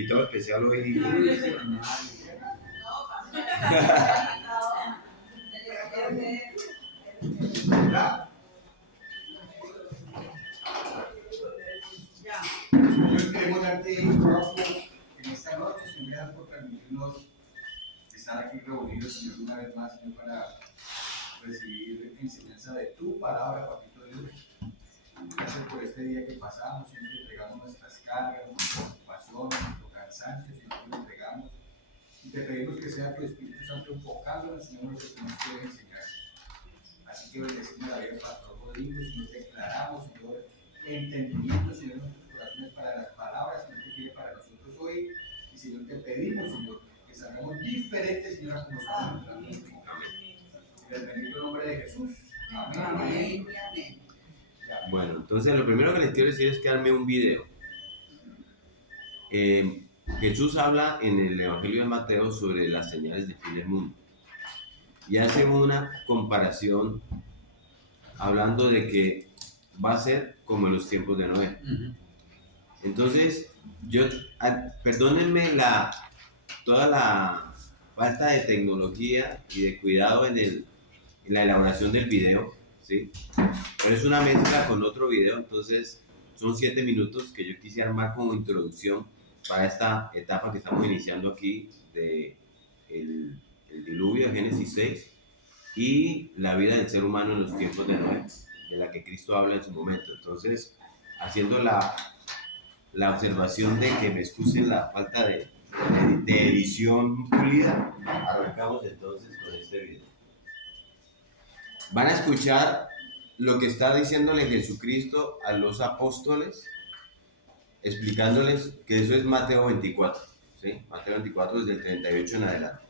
invitado especial hoy. Yo queremos darte gracias en esta noche, Señor, gracias por permitirnos estar aquí reunidos, Señor, una vez más, Señor, para recibir enseñanza de tu palabra, Papito Dios. Gracias por este día que pasamos, Señor, que entregamos nuestras cargas, nuestras ocupaciones, nuestro cansancio, Señor, que lo entregamos. Y te pedimos que sea tu Espíritu Santo enfocándonos, Señor, en lo que tú nos quieres enseñar. Así que bendecimos la vida del Pastor Rodrigo, Señor, declaramos, Señor, entendimiento, Señor, en nuestros corazones para las palabras, Señor, que tiene para nosotros hoy. Y, Señor, te pedimos, Señor, que salgamos diferentes, Señor, a como estamos entrando en este momento. En el bendito nombre de Jesús. Amén. Amén. Amén. Bueno, entonces lo primero que les quiero decir es que arme un video. Jesús habla en el Evangelio de Mateo sobre las señales del fin del mundo. Y hace una comparación hablando de que va a ser como en los tiempos de Noé. Entonces, perdónenme toda la falta de tecnología y de cuidado en la elaboración del video, ¿sí? Pero es una mezcla con otro video, entonces son 7 minutos que yo quise armar como introducción para esta etapa que estamos iniciando aquí de el diluvio de Génesis 6 y la vida del ser humano en los tiempos de Noé, de la que Cristo habla en su momento. Entonces, haciendo la observación de que me excusen la falta de edición pulida, arrancamos entonces con este video. Van a escuchar lo que está diciéndole Jesucristo a los apóstoles, explicándoles que eso es Mateo 24, ¿sí? Mateo 24 desde el 38 en adelante,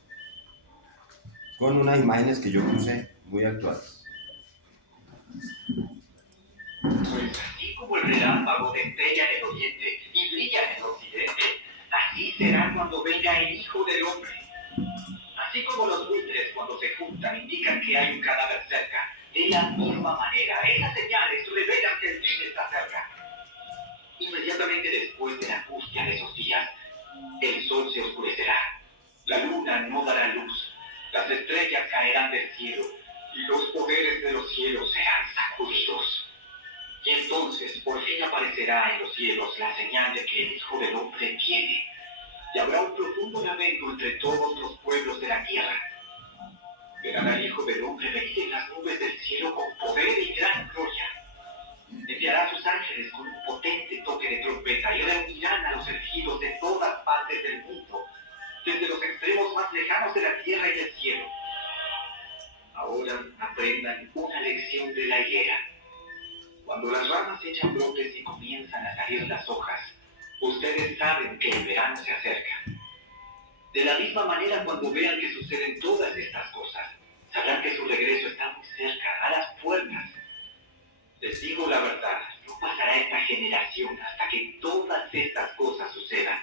con unas imágenes que yo puse muy actuales. Pues así como el relámpago destella en el oriente y brilla en el occidente, así será cuando venga el Hijo del Hombre. Así como los buitres cuando se juntan indican que hay un cadáver cerca, de la misma manera, esas señales revelan que el fin está cerca. Inmediatamente después de la angustia de esos días, el sol se oscurecerá, la luna no dará luz, las estrellas caerán del cielo y los poderes de los cielos serán sacudidos. Y entonces por fin aparecerá en los cielos la señal de que el Hijo del Hombre viene. Y habrá un profundo lamento entre todos los pueblos de la tierra. Verán al Hijo del Hombre venir en las nubes del cielo con poder y gran gloria. Enviará a sus ángeles con un potente toque de trompeta y reunirán a los elegidos de todas partes del mundo, desde los extremos más lejanos de la tierra y del cielo. Ahora aprendan una lección de la higuera. Cuando las ramas echan brotes y comienzan a salir las hojas, ustedes saben que el verano se acerca. De la misma manera, cuando vean que suceden todas estas cosas, sabrán que su regreso está muy cerca, a las puertas. Les digo la verdad, no pasará esta generación hasta que todas estas cosas sucedan.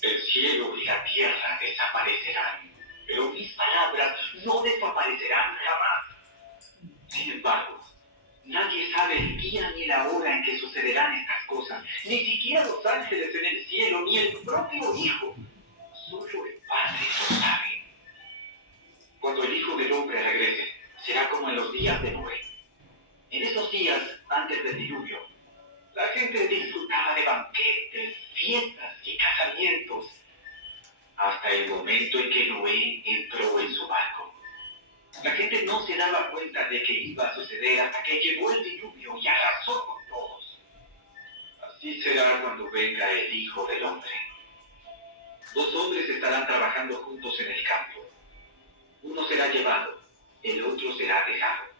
El cielo y la tierra desaparecerán, pero mis palabras no desaparecerán jamás. Sin embargo, nadie sabe el día ni la hora en que sucederán estas cosas, ni siquiera los ángeles en el cielo, ni el propio Hijo. Solo el Padre lo sabe. Cuando el Hijo del Hombre regrese, será como en los días de Noé. En esos días, antes del diluvio, la gente disfrutaba de banquetes, fiestas y casamientos, hasta el momento en que Noé entró en su barco. La gente no se daba cuenta de que iba a suceder hasta que llegó el diluvio y arrasó con todos. Así será cuando venga el Hijo del Hombre. 2 hombres estarán trabajando juntos en el campo. Uno será llevado, el otro será dejado.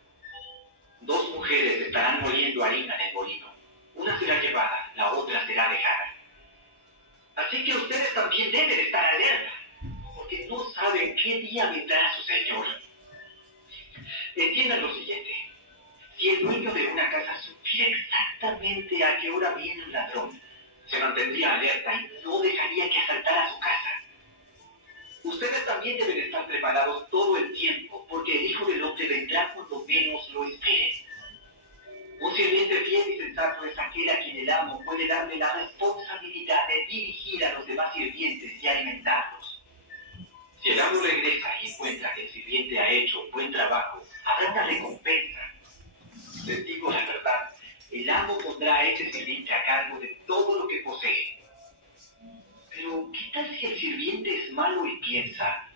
2 mujeres estarán moliendo harina en el molino. Una será llevada, la otra será dejada. Así que ustedes también deben estar alerta, porque no saben qué día vendrá su Señor. Entiendan lo siguiente. Si el dueño de una casa supiera exactamente a qué hora viene un ladrón, se mantendría alerta y no dejaría que asaltara su casa. Ustedes también deben estar preparados todo el tiempo, porque el Hijo del Hombre vendrá cuando menos lo esperen. Un sirviente fiel y sensato es aquel a quien el amo puede darle la responsabilidad de dirigir a los demás y alimentarlos. Si el amo regresa y encuentra que el sirviente ha hecho un buen trabajo, habrá una recompensa. Les digo la verdad, el amo pondrá a ese sirviente a cargo de todo lo que posee. Pero, ¿qué tal si el sirviente es malo y piensa,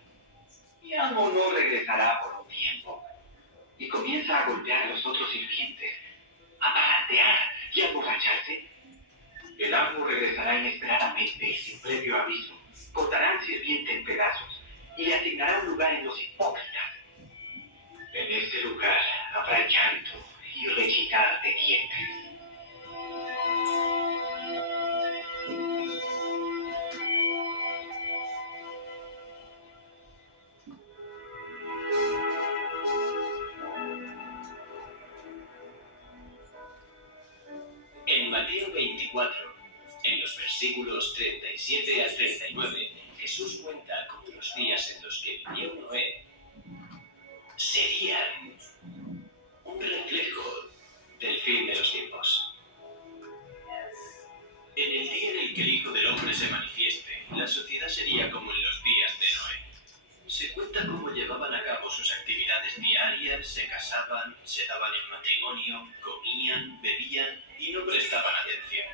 mi amo no regresará por un tiempo? Y comienza a golpear a los otros sirvientes, a palatear y a emborracharse. El amo regresará inesperadamente y sin previo aviso, cortará al sirviente en pedazos y le asignará un lugar en los hipócritas. En ese lugar habrá llanto y rechinar de dientes. En Mateo 24, en los versículos 37 al 39, Jesús cuenta cómo los días en los que vivió Noé serían un reflejo del fin de los tiempos. En el día en el que el Hijo del Hombre se manifieste, la sociedad sería como en los días de Noé. Se cuenta cómo llevaban a cabo sus actividades diarias, se casaban, se daban en matrimonio, comían, bebían y no prestaban atención.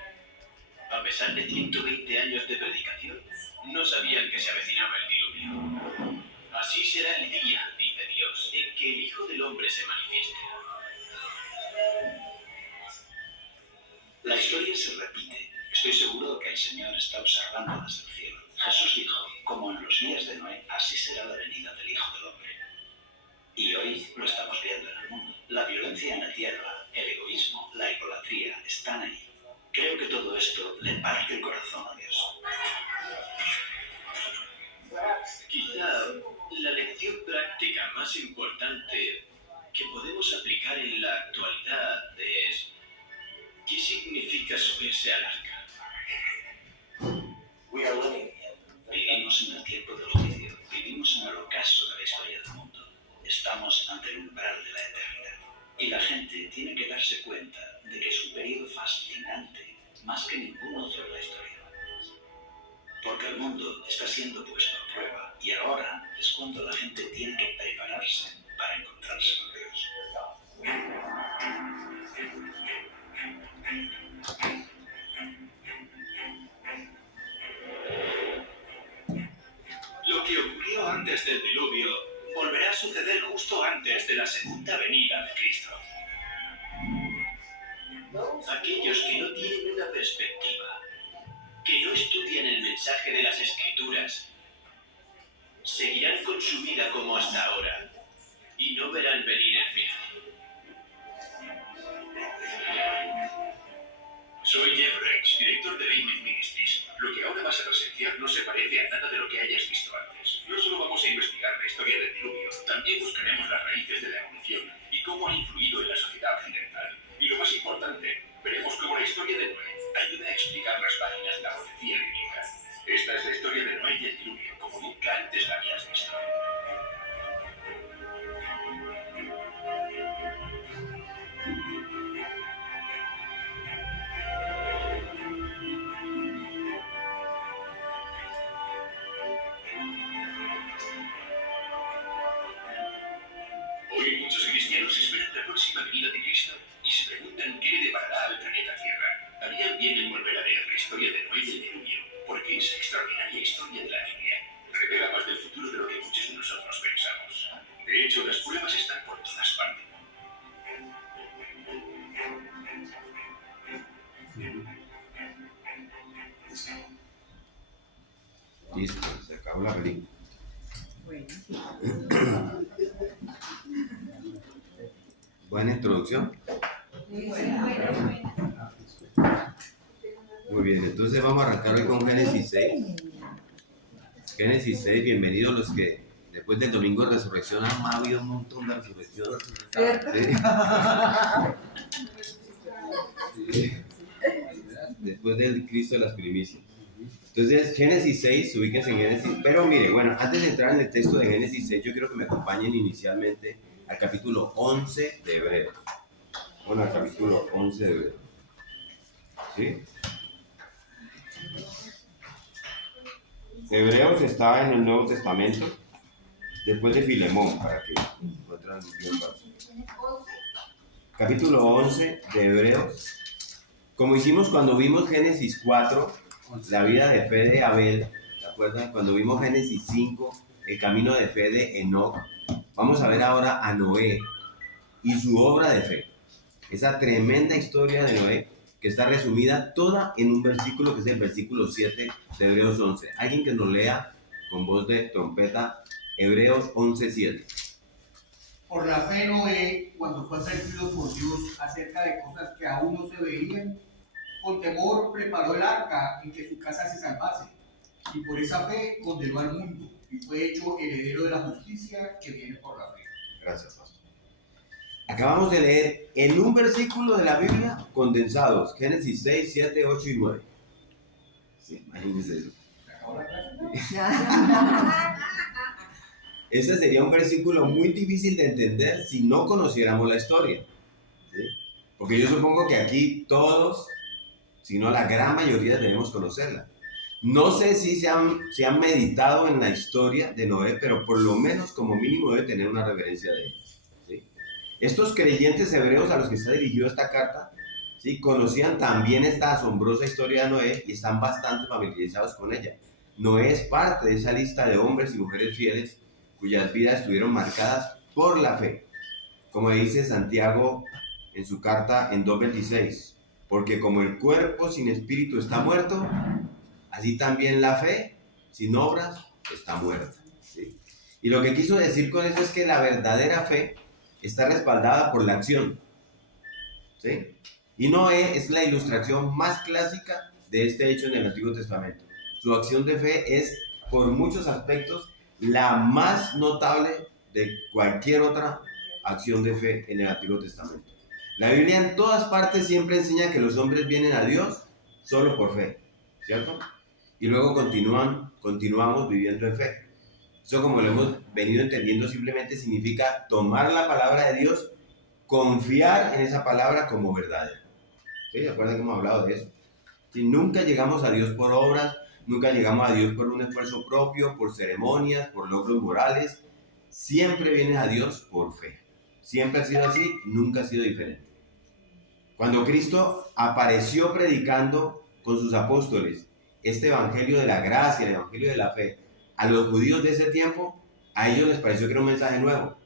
A pesar de 120 años de predicación, no sabían que se avecinaba el diluvio. Así será el día, dice Dios, en que el Hijo del Hombre se manifieste. La historia se repite. Estoy seguro de que el Señor está observando desde el cielo. Jesús dijo, como en los días de Noé, así será la venida del Hijo del Hombre. Y hoy lo estamos viendo en el mundo. La violencia en la tierra, el egoísmo, la idolatría están ahí. Creo que todo esto le parte el corazón a Dios. Quizá la lección práctica más importante que podemos aplicar en la actualidad es ¿qué significa subirse al arca? Vivimos en el tiempo del juicio, vivimos en el ocaso de la historia del mundo. Estamos ante el umbral de la eternidad. Y la gente tiene que darse cuenta de que es un periodo fascinante, más que ningún otro de la historia. Porque el mundo está siendo puesto a prueba y ahora es cuando la gente tiene que prepararse para encontrarse con Dios. Lo que ocurrió antes del diluvio volverá a suceder justo antes de la segunda venida de Cristo. Aquellos que no tienen una perspectiva, que no estudian el mensaje de las Escrituras, seguirán con su vida como hasta ahora y no verán venir el final. Soy Jeff Reich, director de Rhema Ministries. Lo que ahora vas a presenciar no se parece a nada de lo que hayas visto antes. No solo vamos a investigar la historia del diluvio, también buscaremos las raíces de la evolución y cómo ha influido en la sociedad occidental. Y lo más importante, veremos cómo la historia de Noé ayuda a explicar las páginas de la profecía bíblica. Esta es la historia de Noé y el diluvio, como nunca antes la habías visto. Hoy muchos cristianos esperan la próxima venida de Cristo y se preguntan qué le deparará al planeta Tierra. Harían bien en volver a leer la historia de Noé y el diluvio, porque esa extraordinaria historia de la Biblia revela más del futuro de lo que muchos de nosotros pensamos. De hecho, las pruebas están por todas partes. Listo, se acabó la película. Buena introducción. Muy bien, entonces vamos a arrancar hoy con Génesis 6. Génesis 6, bienvenidos los que después del domingo de resurrección han habido un montón de resurrecciones. Sí. Después del Cristo de las primicias. Entonces, Génesis 6, ubíquense en Génesis. Pero mire, bueno, antes de entrar en el texto de Génesis 6, yo quiero que me acompañen inicialmente al capítulo 11 de Hebreos. Bueno, al capítulo 11 de Hebreos. ¿Sí? Hebreos está en el Nuevo Testamento, después de Filemón, para que encuentren bien fácil. Capítulo 11 de Hebreos. Como hicimos cuando vimos Génesis 4, la vida de fe de Abel, ¿se acuerdan? Cuando vimos Génesis 5, el camino de fe de Enoc, vamos a ver ahora a Noé y su obra de fe. Esa tremenda historia de Noé, que está resumida toda en un versículo, que es el versículo 7 de Hebreos 11. Alguien que nos lea con voz de trompeta, Hebreos 11:7. Por la fe Noé, cuando fue advertido por Dios acerca de cosas que aún no se veían, con temor preparó el arca en que su casa se salvase, y por esa fe condenó al mundo, y fue hecho heredero de la justicia que viene por la fe. Gracias, pastor. Acabamos de leer en un versículo de la Biblia condensados, Génesis 6, 7, 8 y 9. Sí, imagínense eso. ¿Se acabó la clase? Ese sería un versículo muy difícil de entender si no conociéramos la historia, ¿sí? Porque yo supongo que aquí todos, si no la gran mayoría, debemos conocerla. No sé si se han meditado en la historia de Noé, pero por lo menos como mínimo debe tener una reverencia de ella, ¿sí? Estos creyentes hebreos a los que está dirigida esta carta, ¿sí?, conocían también esta asombrosa historia de Noé y están bastante familiarizados con ella. Noé es parte de esa lista de hombres y mujeres fieles cuyas vidas estuvieron marcadas por la fe. Como dice Santiago en su carta en 2:26, porque como el cuerpo sin espíritu está muerto, así también la fe sin obras está muerta, ¿sí? Y lo que quiso decir con eso es que la verdadera fe está respaldada por la acción, ¿sí? Y Noé es la ilustración más clásica de este hecho en el Antiguo Testamento. Su acción de fe es, por muchos aspectos, la más notable de cualquier otra acción de fe en el Antiguo Testamento. La Biblia en todas partes siempre enseña que los hombres vienen a Dios solo por fe, ¿cierto? Y luego continuamos viviendo en fe. Eso, como lo hemos venido entendiendo, simplemente significa tomar la palabra de Dios, confiar en esa palabra como verdadera. ¿Sí? ¿Se acuerdan que hemos hablado de eso? Si nunca llegamos a Dios por obras, nunca llegamos a Dios por un esfuerzo propio, por ceremonias, por logros morales. Siempre vienes a Dios por fe. Siempre ha sido así, nunca ha sido diferente. Cuando Cristo apareció predicando con sus apóstoles este evangelio de la gracia, el evangelio de la fe, a los judíos de ese tiempo, a ellos les pareció que era un mensaje nuevo.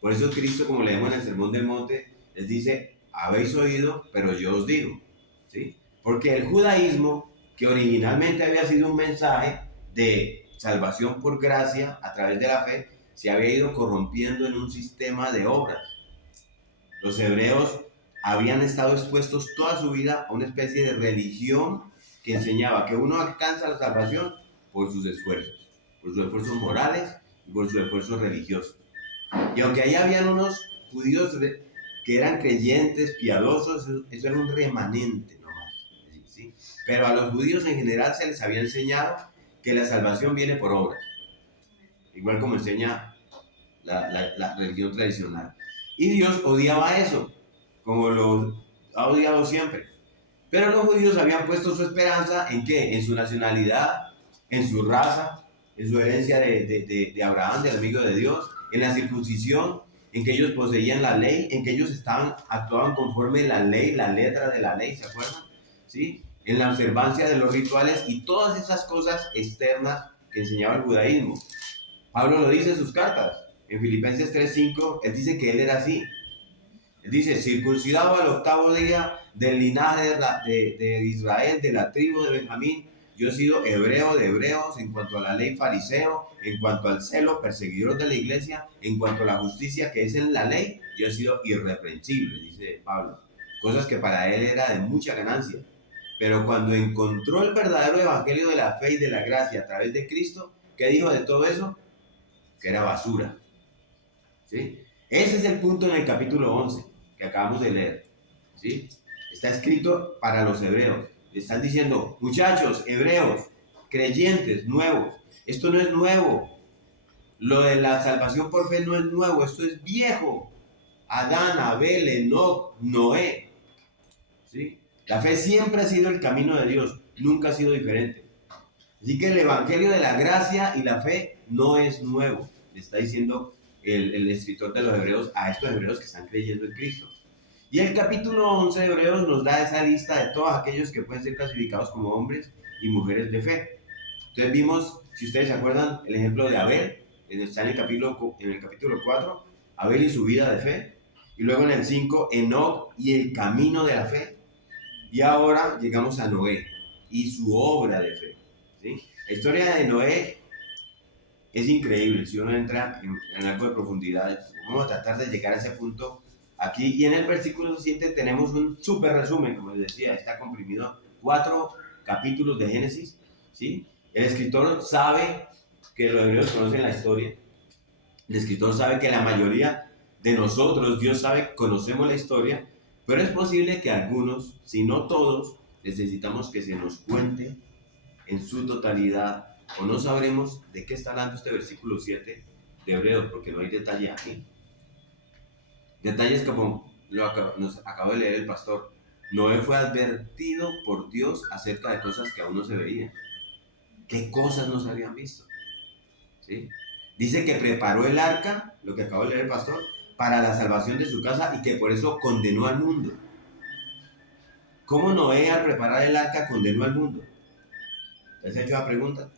Por eso Cristo, como leemos en el Sermón del Monte, les dice: habéis oído, pero yo os digo, ¿sí? Porque el judaísmo, que originalmente había sido un mensaje de salvación por gracia a través de la fe, se había ido corrompiendo en un sistema de obras. Los hebreos habían estado expuestos toda su vida a una especie de religión que enseñaba que uno alcanza la salvación por sus esfuerzos morales y por sus esfuerzos religiosos. Y aunque ahí habían unos judíos que eran creyentes, piadosos, eso era un remanente nomás, ¿sí? Pero a los judíos en general se les había enseñado que la salvación viene por obras, igual como enseña la religión tradicional. Y Dios odiaba eso, como lo ha odiado siempre. Pero los judíos habían puesto su esperanza ¿en qué? En su nacionalidad, en su raza, en su herencia de Abraham, del amigo de Dios, en la circuncisión, en que ellos poseían la ley, en que ellos actuaban conforme la ley, la letra de la ley, ¿se acuerdan? ¿Sí? En la observancia de los rituales y todas esas cosas externas que enseñaba el judaísmo. Pablo lo dice en sus cartas. En Filipenses 3:5, él dice que él era así. Él dice: circuncidado al 8º día del linaje de Israel, de la tribu de Benjamín. Yo he sido hebreo de hebreos, en cuanto a la ley fariseo, en cuanto al celo, perseguidor de la iglesia, en cuanto a la justicia que es en la ley, yo he sido irreprensible, dice Pablo. Cosas que para él era de mucha ganancia. Pero cuando encontró el verdadero evangelio de la fe y de la gracia a través de Cristo, ¿qué dijo de todo eso? Que era basura, ¿sí? Ese es el punto en el capítulo 11 que acabamos de leer, ¿sí? Está escrito para los hebreos. Le están diciendo: muchachos, hebreos, creyentes, nuevos, esto no es nuevo. Lo de la salvación por fe no es nuevo, esto es viejo. Adán, Abel, Enoc, Noé, ¿sí? La fe siempre ha sido el camino de Dios, nunca ha sido diferente. Así que el evangelio de la gracia y la fe no es nuevo, le está diciendo el escritor de los Hebreos a estos hebreos que están creyendo en Cristo. Y el capítulo 11 de Hebreos nos da esa lista de todos aquellos que pueden ser clasificados como hombres y mujeres de fe. Entonces vimos, si ustedes se acuerdan, el ejemplo de Abel, está en el capítulo 4, Abel y su vida de fe. Y luego en el 5, Enoc y el camino de la fe. Y ahora llegamos a Noé y su obra de fe, ¿sí? La historia de Noé es increíble si uno entra en algo de profundidad. Vamos a tratar de llegar a ese punto aquí. Y en el versículo 7 tenemos un súper resumen, como les decía, está comprimido 4 capítulos de Génesis, ¿sí? El escritor sabe que los hebreos conocen la historia. El escritor sabe que la mayoría de nosotros, Dios sabe, conocemos la historia, pero es posible que algunos, si no todos, necesitamos que se nos cuente en su totalidad, o no sabremos de qué está hablando este versículo 7 de Hebreos, porque no hay detalle aquí. Detalles como nos acabó de leer el pastor. Noé fue advertido por Dios acerca de cosas que aún no se veían. ¿Qué cosas no se habían visto? ¿Sí? Dice que preparó el arca, lo que acabó de leer el pastor, para la salvación de su casa y que por eso condenó al mundo. ¿Cómo Noé al preparar el arca condenó al mundo? ¿Les he hecho la pregunta?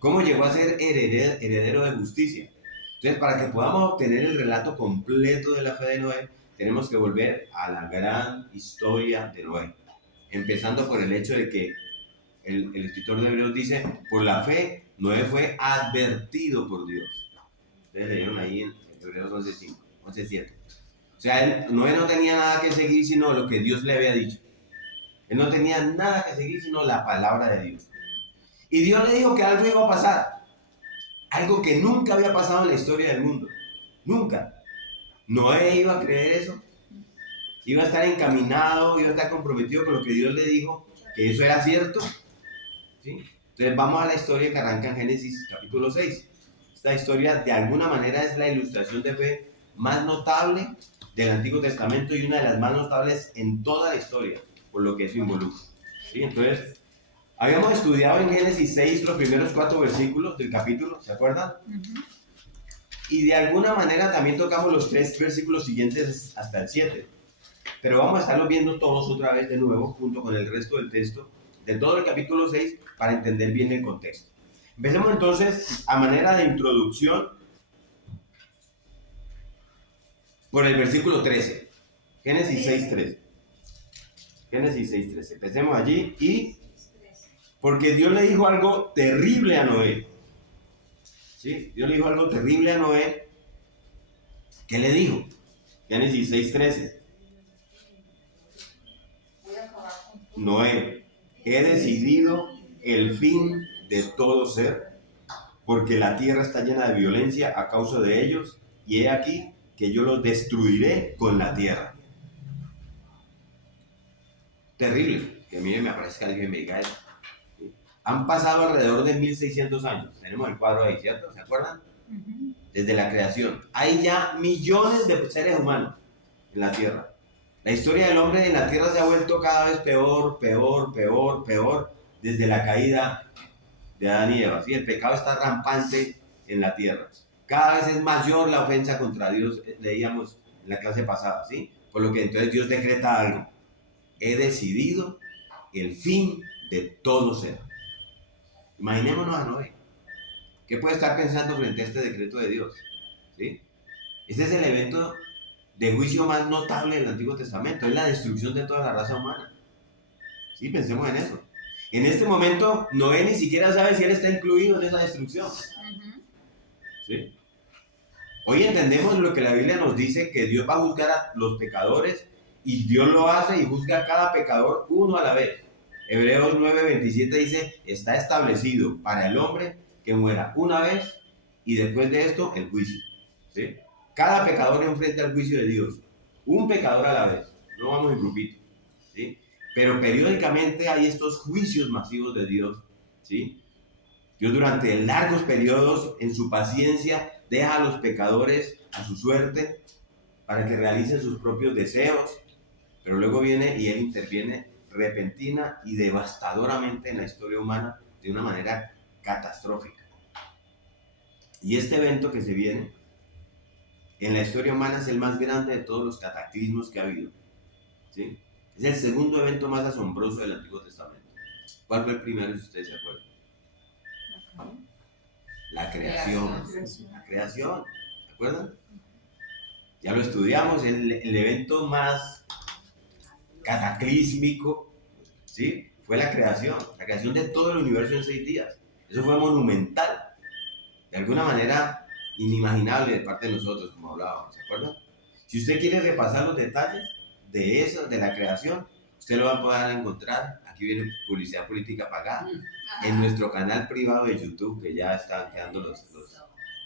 ¿Cómo llegó a ser heredero de justicia? Entonces, para que podamos obtener el relato completo de la fe de Noé, tenemos que volver a la gran historia de Noé. Empezando por el hecho de que el escritor de Hebreos dice, por la fe, Noé fue advertido por Dios. Ustedes leyeron ahí en Hebreos 11:7. O sea, Noé no tenía nada que seguir sino lo que Dios le había dicho. Él no tenía nada que seguir sino la palabra de Dios. Y Dios le dijo que algo iba a pasar. Algo que nunca había pasado en la historia del mundo. Nunca. Noé iba a creer eso. Iba a estar encaminado, iba a estar comprometido con lo que Dios le dijo, que eso era cierto. ¿Sí? Entonces vamos a la historia que arranca en Génesis capítulo 6. Esta historia de alguna manera es la ilustración de fe más notable del Antiguo Testamento y una de las más notables en toda la historia, por lo que eso involucra. ¿Sí? Entonces, habíamos estudiado en Génesis 6 los primeros 4 versículos del capítulo, ¿se acuerdan? Y de alguna manera también tocamos los 3 versículos siguientes hasta el 7. Pero vamos a estarlos viendo todos otra vez de nuevo, junto con el resto del texto, de todo el capítulo 6, para entender bien el contexto. Empecemos entonces, a manera de introducción, por el versículo 13. Génesis 6:13. Génesis 6:13. Empecemos allí y... Porque Dios le dijo algo terrible a Noé. ¿Sí? Dios le dijo algo terrible a Noé. ¿Qué le dijo? Génesis 6:13. Noé, he decidido el fin de todo ser, porque la tierra está llena de violencia a causa de ellos, y he aquí que yo los destruiré con la tierra. Terrible, que a mí me aparezca alguien y me diga eso. Han pasado alrededor de 1600 años. Tenemos el cuadro ahí, ¿cierto? ¿Se acuerdan? Desde la creación. Hay ya millones de seres humanos en la tierra. La historia del hombre en la tierra se ha vuelto cada vez peor, desde la caída de Adán y Eva. ¿Sí? El pecado está rampante en la tierra. Cada vez es mayor la ofensa contra Dios, leíamos en la clase pasada, ¿sí? Por lo que entonces Dios decreta algo. He decidido el fin de todo ser. Imaginémonos a Noé. ¿Qué puede estar pensando frente a este decreto de Dios? ¿Sí? Este es el evento de juicio más notable del Antiguo Testamento. Es la destrucción de toda la raza humana. ¿Sí? Pensemos en eso. En este momento, Noé ni siquiera sabe si él está incluido en esa destrucción. ¿Sí? Hoy entendemos lo que la Biblia nos dice, que Dios va a juzgar a los pecadores, y Dios lo hace y juzga a cada pecador uno a la vez. Hebreos 9:27 dice, está establecido para el hombre que muera una vez y después de esto el juicio. ¿Sí? Cada pecador enfrenta el juicio de Dios, un pecador a la vez, no vamos en grupitos. ¿Sí? Pero periódicamente hay estos juicios masivos de Dios. ¿Sí? Dios durante largos periodos en su paciencia deja a los pecadores a su suerte para que realicen sus propios deseos, pero luego viene y Él interviene repentina y devastadoramente en la historia humana, de una manera catastrófica. Y este evento que se viene en la historia humana es el más grande de todos los cataclismos que ha habido, ¿sí? Es el segundo evento más asombroso del Antiguo Testamento. ¿Cuál fue el primero, si ustedes se acuerdan? La creación. La creación, ¿se acuerdan? Ya lo estudiamos, el evento más cataclísmico, ¿sí? Fue la creación de todo el universo en 6 días. Eso fue monumental, de alguna manera inimaginable de parte de nosotros, como hablábamos, ¿se acuerdan? Si usted quiere repasar los detalles de eso, de la creación, usted lo va a poder encontrar, aquí viene publicidad política pagada, en nuestro canal privado de YouTube, que ya están quedando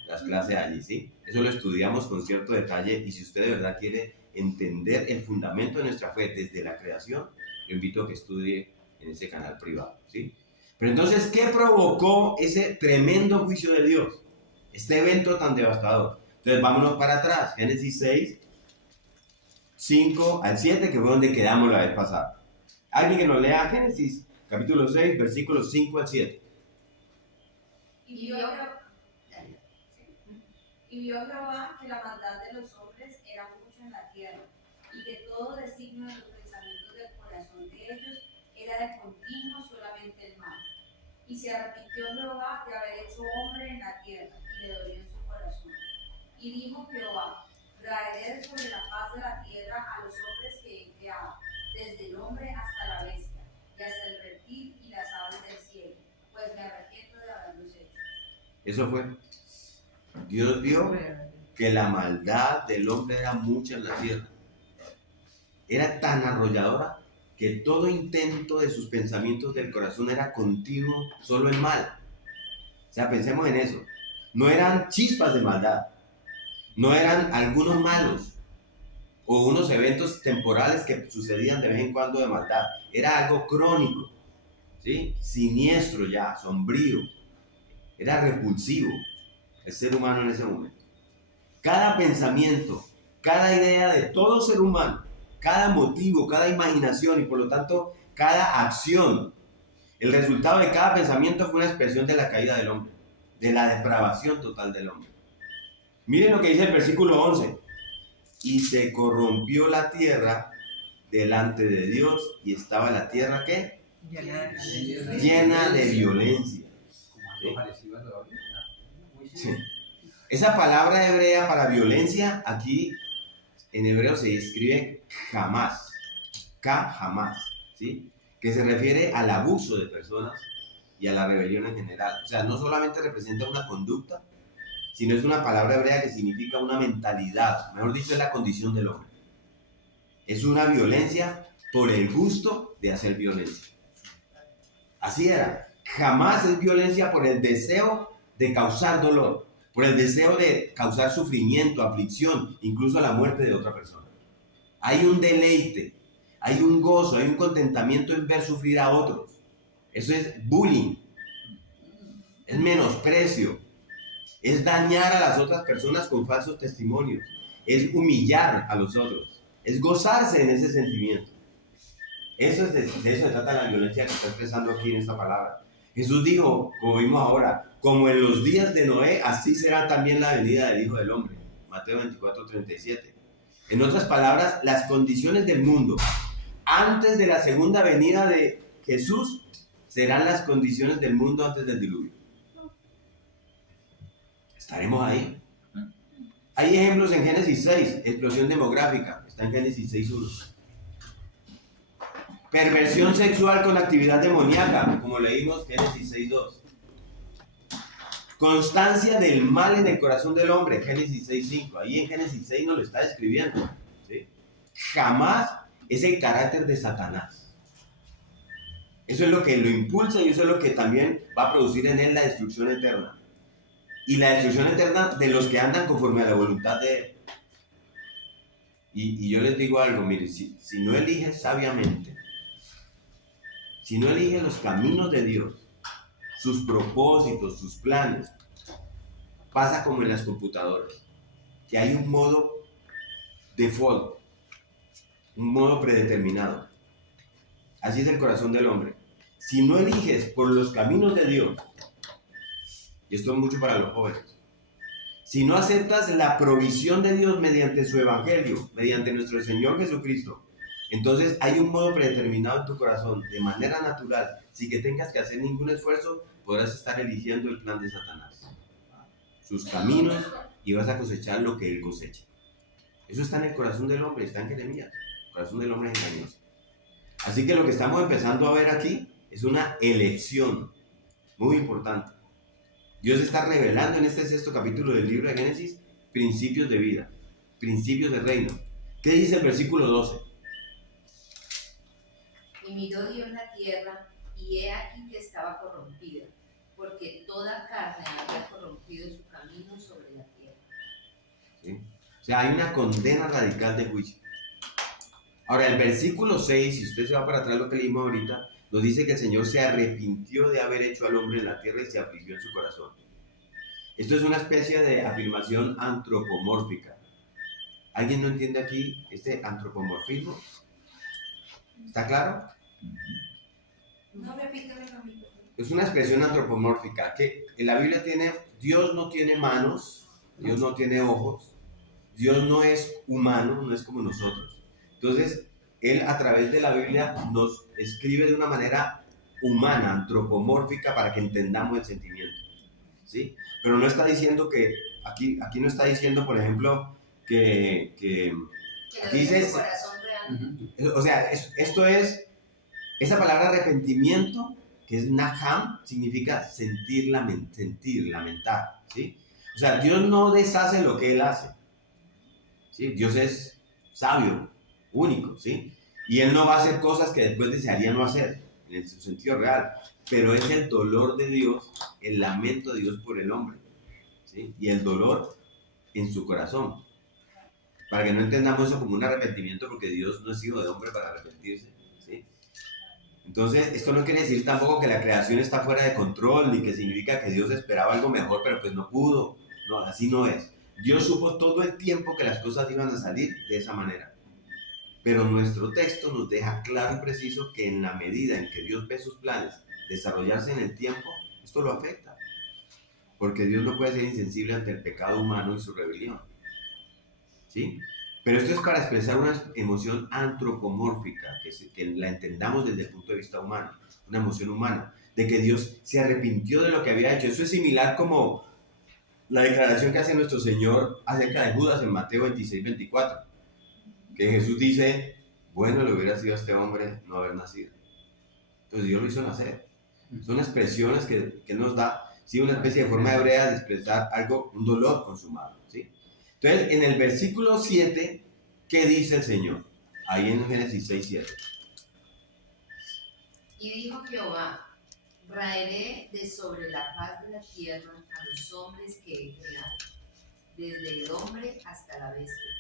las clases allí, ¿sí? Eso lo estudiamos con cierto detalle, y si usted de verdad quiere entender el fundamento de nuestra fe desde la creación, lo invito a que estudie en ese canal privado, ¿sí? Pero entonces, ¿qué provocó ese tremendo juicio de Dios? Este evento tan devastador. Entonces, vámonos para atrás. Génesis 6, 5 al 7, que fue donde quedamos la vez pasada. Alguien que nos lea Génesis, capítulo 6, versículos 5 al 7. Y vio Jehová que la maldad de los hombres era mucha en la tierra, y que todo designio de los pensamientos del corazón de ellos era de continuo solamente el mal. Y se arrepintió Jehová de haber hecho hombre en la tierra, y le dolió en su corazón. Y dijo Jehová: traeré sobre la faz de la tierra a los hombres que he creado, desde el hombre hasta la bestia, y hasta el reptil y las aves del cielo, pues me arrepiento de haberlos hecho. Eso fue. Dios vio que la maldad del hombre era mucha en la tierra. Era tan arrolladora que todo intento de sus pensamientos del corazón era continuo, solo el mal. O sea, pensemos en eso. No eran chispas de maldad, no eran algunos malos o unos eventos temporales que sucedían de vez en cuando de maldad. Era algo crónico, ¿sí? Siniestro ya, sombrío. Era repulsivo el ser humano en ese momento. Cada pensamiento, cada idea de todo ser humano, cada motivo, cada imaginación y por lo tanto cada acción, el resultado de cada pensamiento fue una expresión de la caída del hombre, de la depravación total del hombre. Miren lo que dice el versículo 11. Y se corrompió la tierra delante de Dios, y estaba la tierra, ¿qué? Llena de violencia. Sí. Esa palabra hebrea para violencia aquí en hebreo se escribe jamás, jamás, ¿sí? Que se refiere al abuso de personas y a la rebelión en general. O sea, no solamente representa una conducta, sino es una palabra hebrea que significa una mentalidad, mejor dicho, es la condición del hombre. Es una violencia por el gusto de hacer violencia. Así era. Jamás es violencia por el deseo de causar dolor, por el deseo de causar sufrimiento, aflicción, incluso la muerte de otra persona. Hay un deleite, hay un gozo, hay un contentamiento en ver sufrir a otros. Eso es bullying, es menosprecio, es dañar a las otras personas con falsos testimonios, es humillar a los otros, es gozarse en ese sentimiento. Eso es de eso se trata la violencia que está expresando aquí en esta palabra. Jesús dijo, como vimos ahora, como en los días de Noé, así será también la venida del Hijo del Hombre. Mateo 24:37. En otras palabras, las condiciones del mundo antes de la segunda venida de Jesús serán las condiciones del mundo antes del diluvio. Estaremos ahí. Hay ejemplos en Génesis 6, explosión demográfica, está en Génesis 6:1. Perversión sexual con actividad demoníaca, como leímos Génesis 6:2. Constancia del mal en el corazón del hombre, Génesis 6:5. Ahí en Génesis 6 nos lo está describiendo, ¿sí? Jamás es el carácter de Satanás. Eso es lo que lo impulsa y eso es lo que también va a producir en él la destrucción eterna. Y la destrucción eterna de los que andan conforme a la voluntad de él. Y yo les digo algo, miren, si no eliges sabiamente, si no eliges los caminos de Dios, sus propósitos, sus planes, pasa como en las computadoras, que hay un modo default, un modo predeterminado. Así es el corazón del hombre. Si no eliges por los caminos de Dios, y esto es mucho para los jóvenes, si no aceptas la provisión de Dios mediante su evangelio, mediante nuestro Señor Jesucristo, entonces hay un modo predeterminado en tu corazón, de manera natural, sin que tengas que hacer ningún esfuerzo, podrás estar eligiendo el plan de Satanás, sus caminos, y vas a cosechar lo que él cosecha. Eso está en el corazón del hombre, está en Jeremías. El corazón del hombre es engañoso. Así que lo que estamos empezando a ver aquí es una elección muy importante. Dios está revelando en este 6º capítulo del libro de Génesis principios de vida, principios de reino. ¿Qué dice el versículo 12? Y miró Dios la tierra, y he aquí que estaba corrompida, porque toda carne había corrompido su camino sobre la tierra. ¿Sí? O sea, hay una condena radical de juicio. Ahora, el versículo 6, si usted se va para atrás lo que leímos ahorita, nos dice que el Señor se arrepintió de haber hecho al hombre en la tierra y se afligió en su corazón. Esto es una especie de afirmación antropomórfica. ¿Alguien no entiende aquí este antropomorfismo? ¿Está claro? No, repítemelo, amigo. Es una expresión antropomórfica que en la Biblia Dios no tiene manos, Dios no tiene ojos, Dios no es humano, no es como nosotros. Entonces, Él a través de la Biblia nos escribe de una manera humana, antropomórfica, para que entendamos el sentimiento, ¿sí? Pero no está diciendo que, aquí no está diciendo, por ejemplo, que aquí dice, su corazón real. o sea, esto es, esa palabra arrepentimiento, que es naham, significa sentir, lamentar, ¿sí? O sea, Dios no deshace lo que Él hace, ¿sí? Dios es sabio, único, ¿sí? Y Él no va a hacer cosas que después desearía no hacer, en su sentido real, pero es el dolor de Dios, el lamento de Dios por el hombre, ¿sí? Y el dolor en su corazón, para que no entendamos eso como un arrepentimiento, porque Dios no es hijo de hombre para arrepentirse, ¿sí? Entonces, esto no quiere decir tampoco que la creación está fuera de control, ni que significa que Dios esperaba algo mejor, pero pues no pudo. No, así no es. Dios supo todo el tiempo que las cosas iban a salir de esa manera. Pero nuestro texto nos deja claro y preciso que en la medida en que Dios ve sus planes desarrollarse en el tiempo, esto lo afecta. Porque Dios no puede ser insensible ante el pecado humano y su rebelión, ¿sí? Pero esto es para expresar una emoción antropomórfica, que la entendamos desde el punto de vista humano, una emoción humana, de que Dios se arrepintió de lo que había hecho. Eso es similar como la declaración que hace nuestro Señor acerca de Judas en Mateo 26-24, que Jesús dice, bueno le hubiera sido a este hombre no haber nacido. Entonces Dios lo hizo nacer. Son expresiones que nos da, sí, una especie de forma hebrea de expresar algo, un dolor consumado, ¿sí? Entonces, en el versículo 7, ¿qué dice el Señor? Ahí en Génesis 6:7. Y dijo Jehová, raeré de sobre la faz de la tierra a los hombres que he creado, desde el hombre hasta la bestia,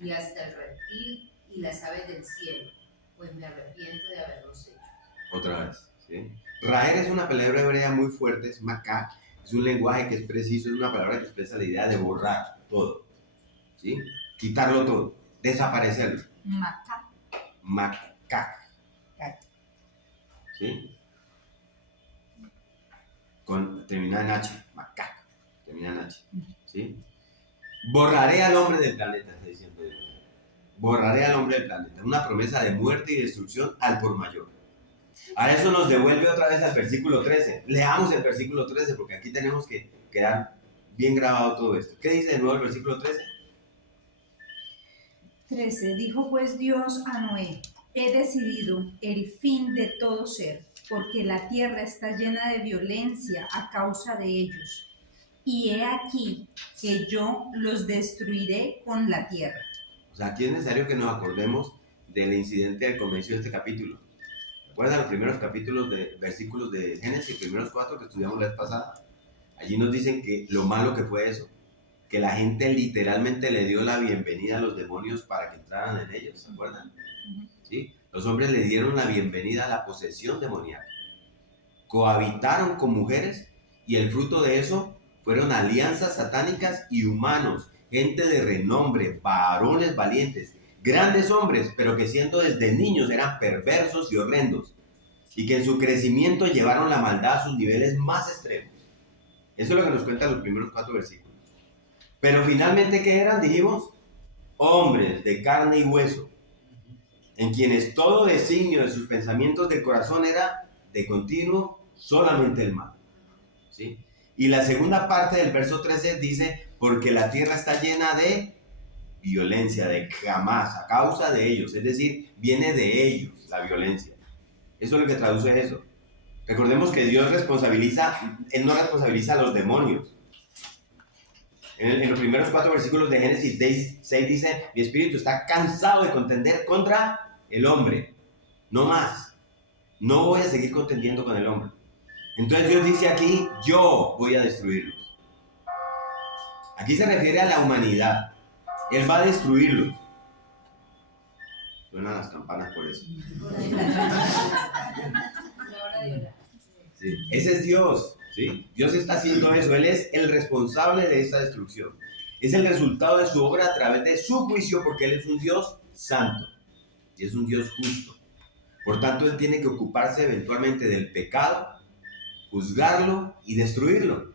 y hasta el reptil y las aves del cielo, pues me arrepiento de haberlos hecho. Otra vez, ¿sí? Raer es una palabra hebrea muy fuerte, es makah, es un lenguaje que es preciso, es una palabra que expresa la idea de borrar todo, ¿sí? Quitarlo todo, desaparecerlo. Makah. ¿Sí? Termina en H, makah, termina en H, ¿sí? Borraré al hombre del planeta, está diciendo Dios. Borraré al hombre del planeta, una promesa de muerte y destrucción al por mayor. A eso nos devuelve otra vez al versículo 13. Leamos el versículo 13 porque aquí tenemos que quedar bien grabado todo esto. ¿Qué dice de nuevo el versículo 13? 13. Dijo pues Dios a Noé, he decidido el fin de todo ser, porque la tierra está llena de violencia a causa de ellos. Y he aquí que yo los destruiré con la tierra. O sea, aquí es necesario que nos acordemos del incidente al comienzo de este capítulo. ¿Recuerdan los primeros capítulos de versículos de Génesis, primeros 4 que estudiamos la vez pasada? Allí nos dicen que lo malo que fue eso, que la gente literalmente le dio la bienvenida a los demonios para que entraran en ellos, ¿se acuerdan? ¿Sí? Los hombres le dieron la bienvenida a la posesión demoníaca. Cohabitaron con mujeres y el fruto de eso fueron alianzas satánicas y humanos, gente de renombre, varones valientes, grandes hombres, pero que siendo desde niños eran perversos y horrendos. y que en su crecimiento llevaron la maldad a sus niveles más extremos. Eso es lo que nos cuentan los primeros 4 versículos. Pero finalmente, ¿qué eran? Dijimos, hombres de carne y hueso, en quienes todo designio de sus pensamientos del corazón era de continuo solamente el mal. ¿Sí? Y la segunda parte del verso 13 dice, porque la tierra está llena de violencia, de jamás, a causa de ellos, es decir, viene de ellos la violencia. Eso es lo que traduce eso. Recordemos que Dios Él no responsabiliza a los demonios. En los primeros 4 versículos de Génesis 6 dice, mi espíritu está cansado de contender contra el hombre, no más, no voy a seguir contendiendo con el hombre. Entonces Dios dice aquí, yo voy a destruirlos. Aquí se refiere a la humanidad, Él va a destruirlos. Suenan las campanas por eso. Sí. Ese es Dios, ¿sí? Dios está haciendo eso, Él es el responsable de esa destrucción. Es el resultado de su obra a través de su juicio, porque Él es un Dios santo y es un Dios justo. Por tanto, Él tiene que ocuparse eventualmente del pecado, juzgarlo y destruirlo.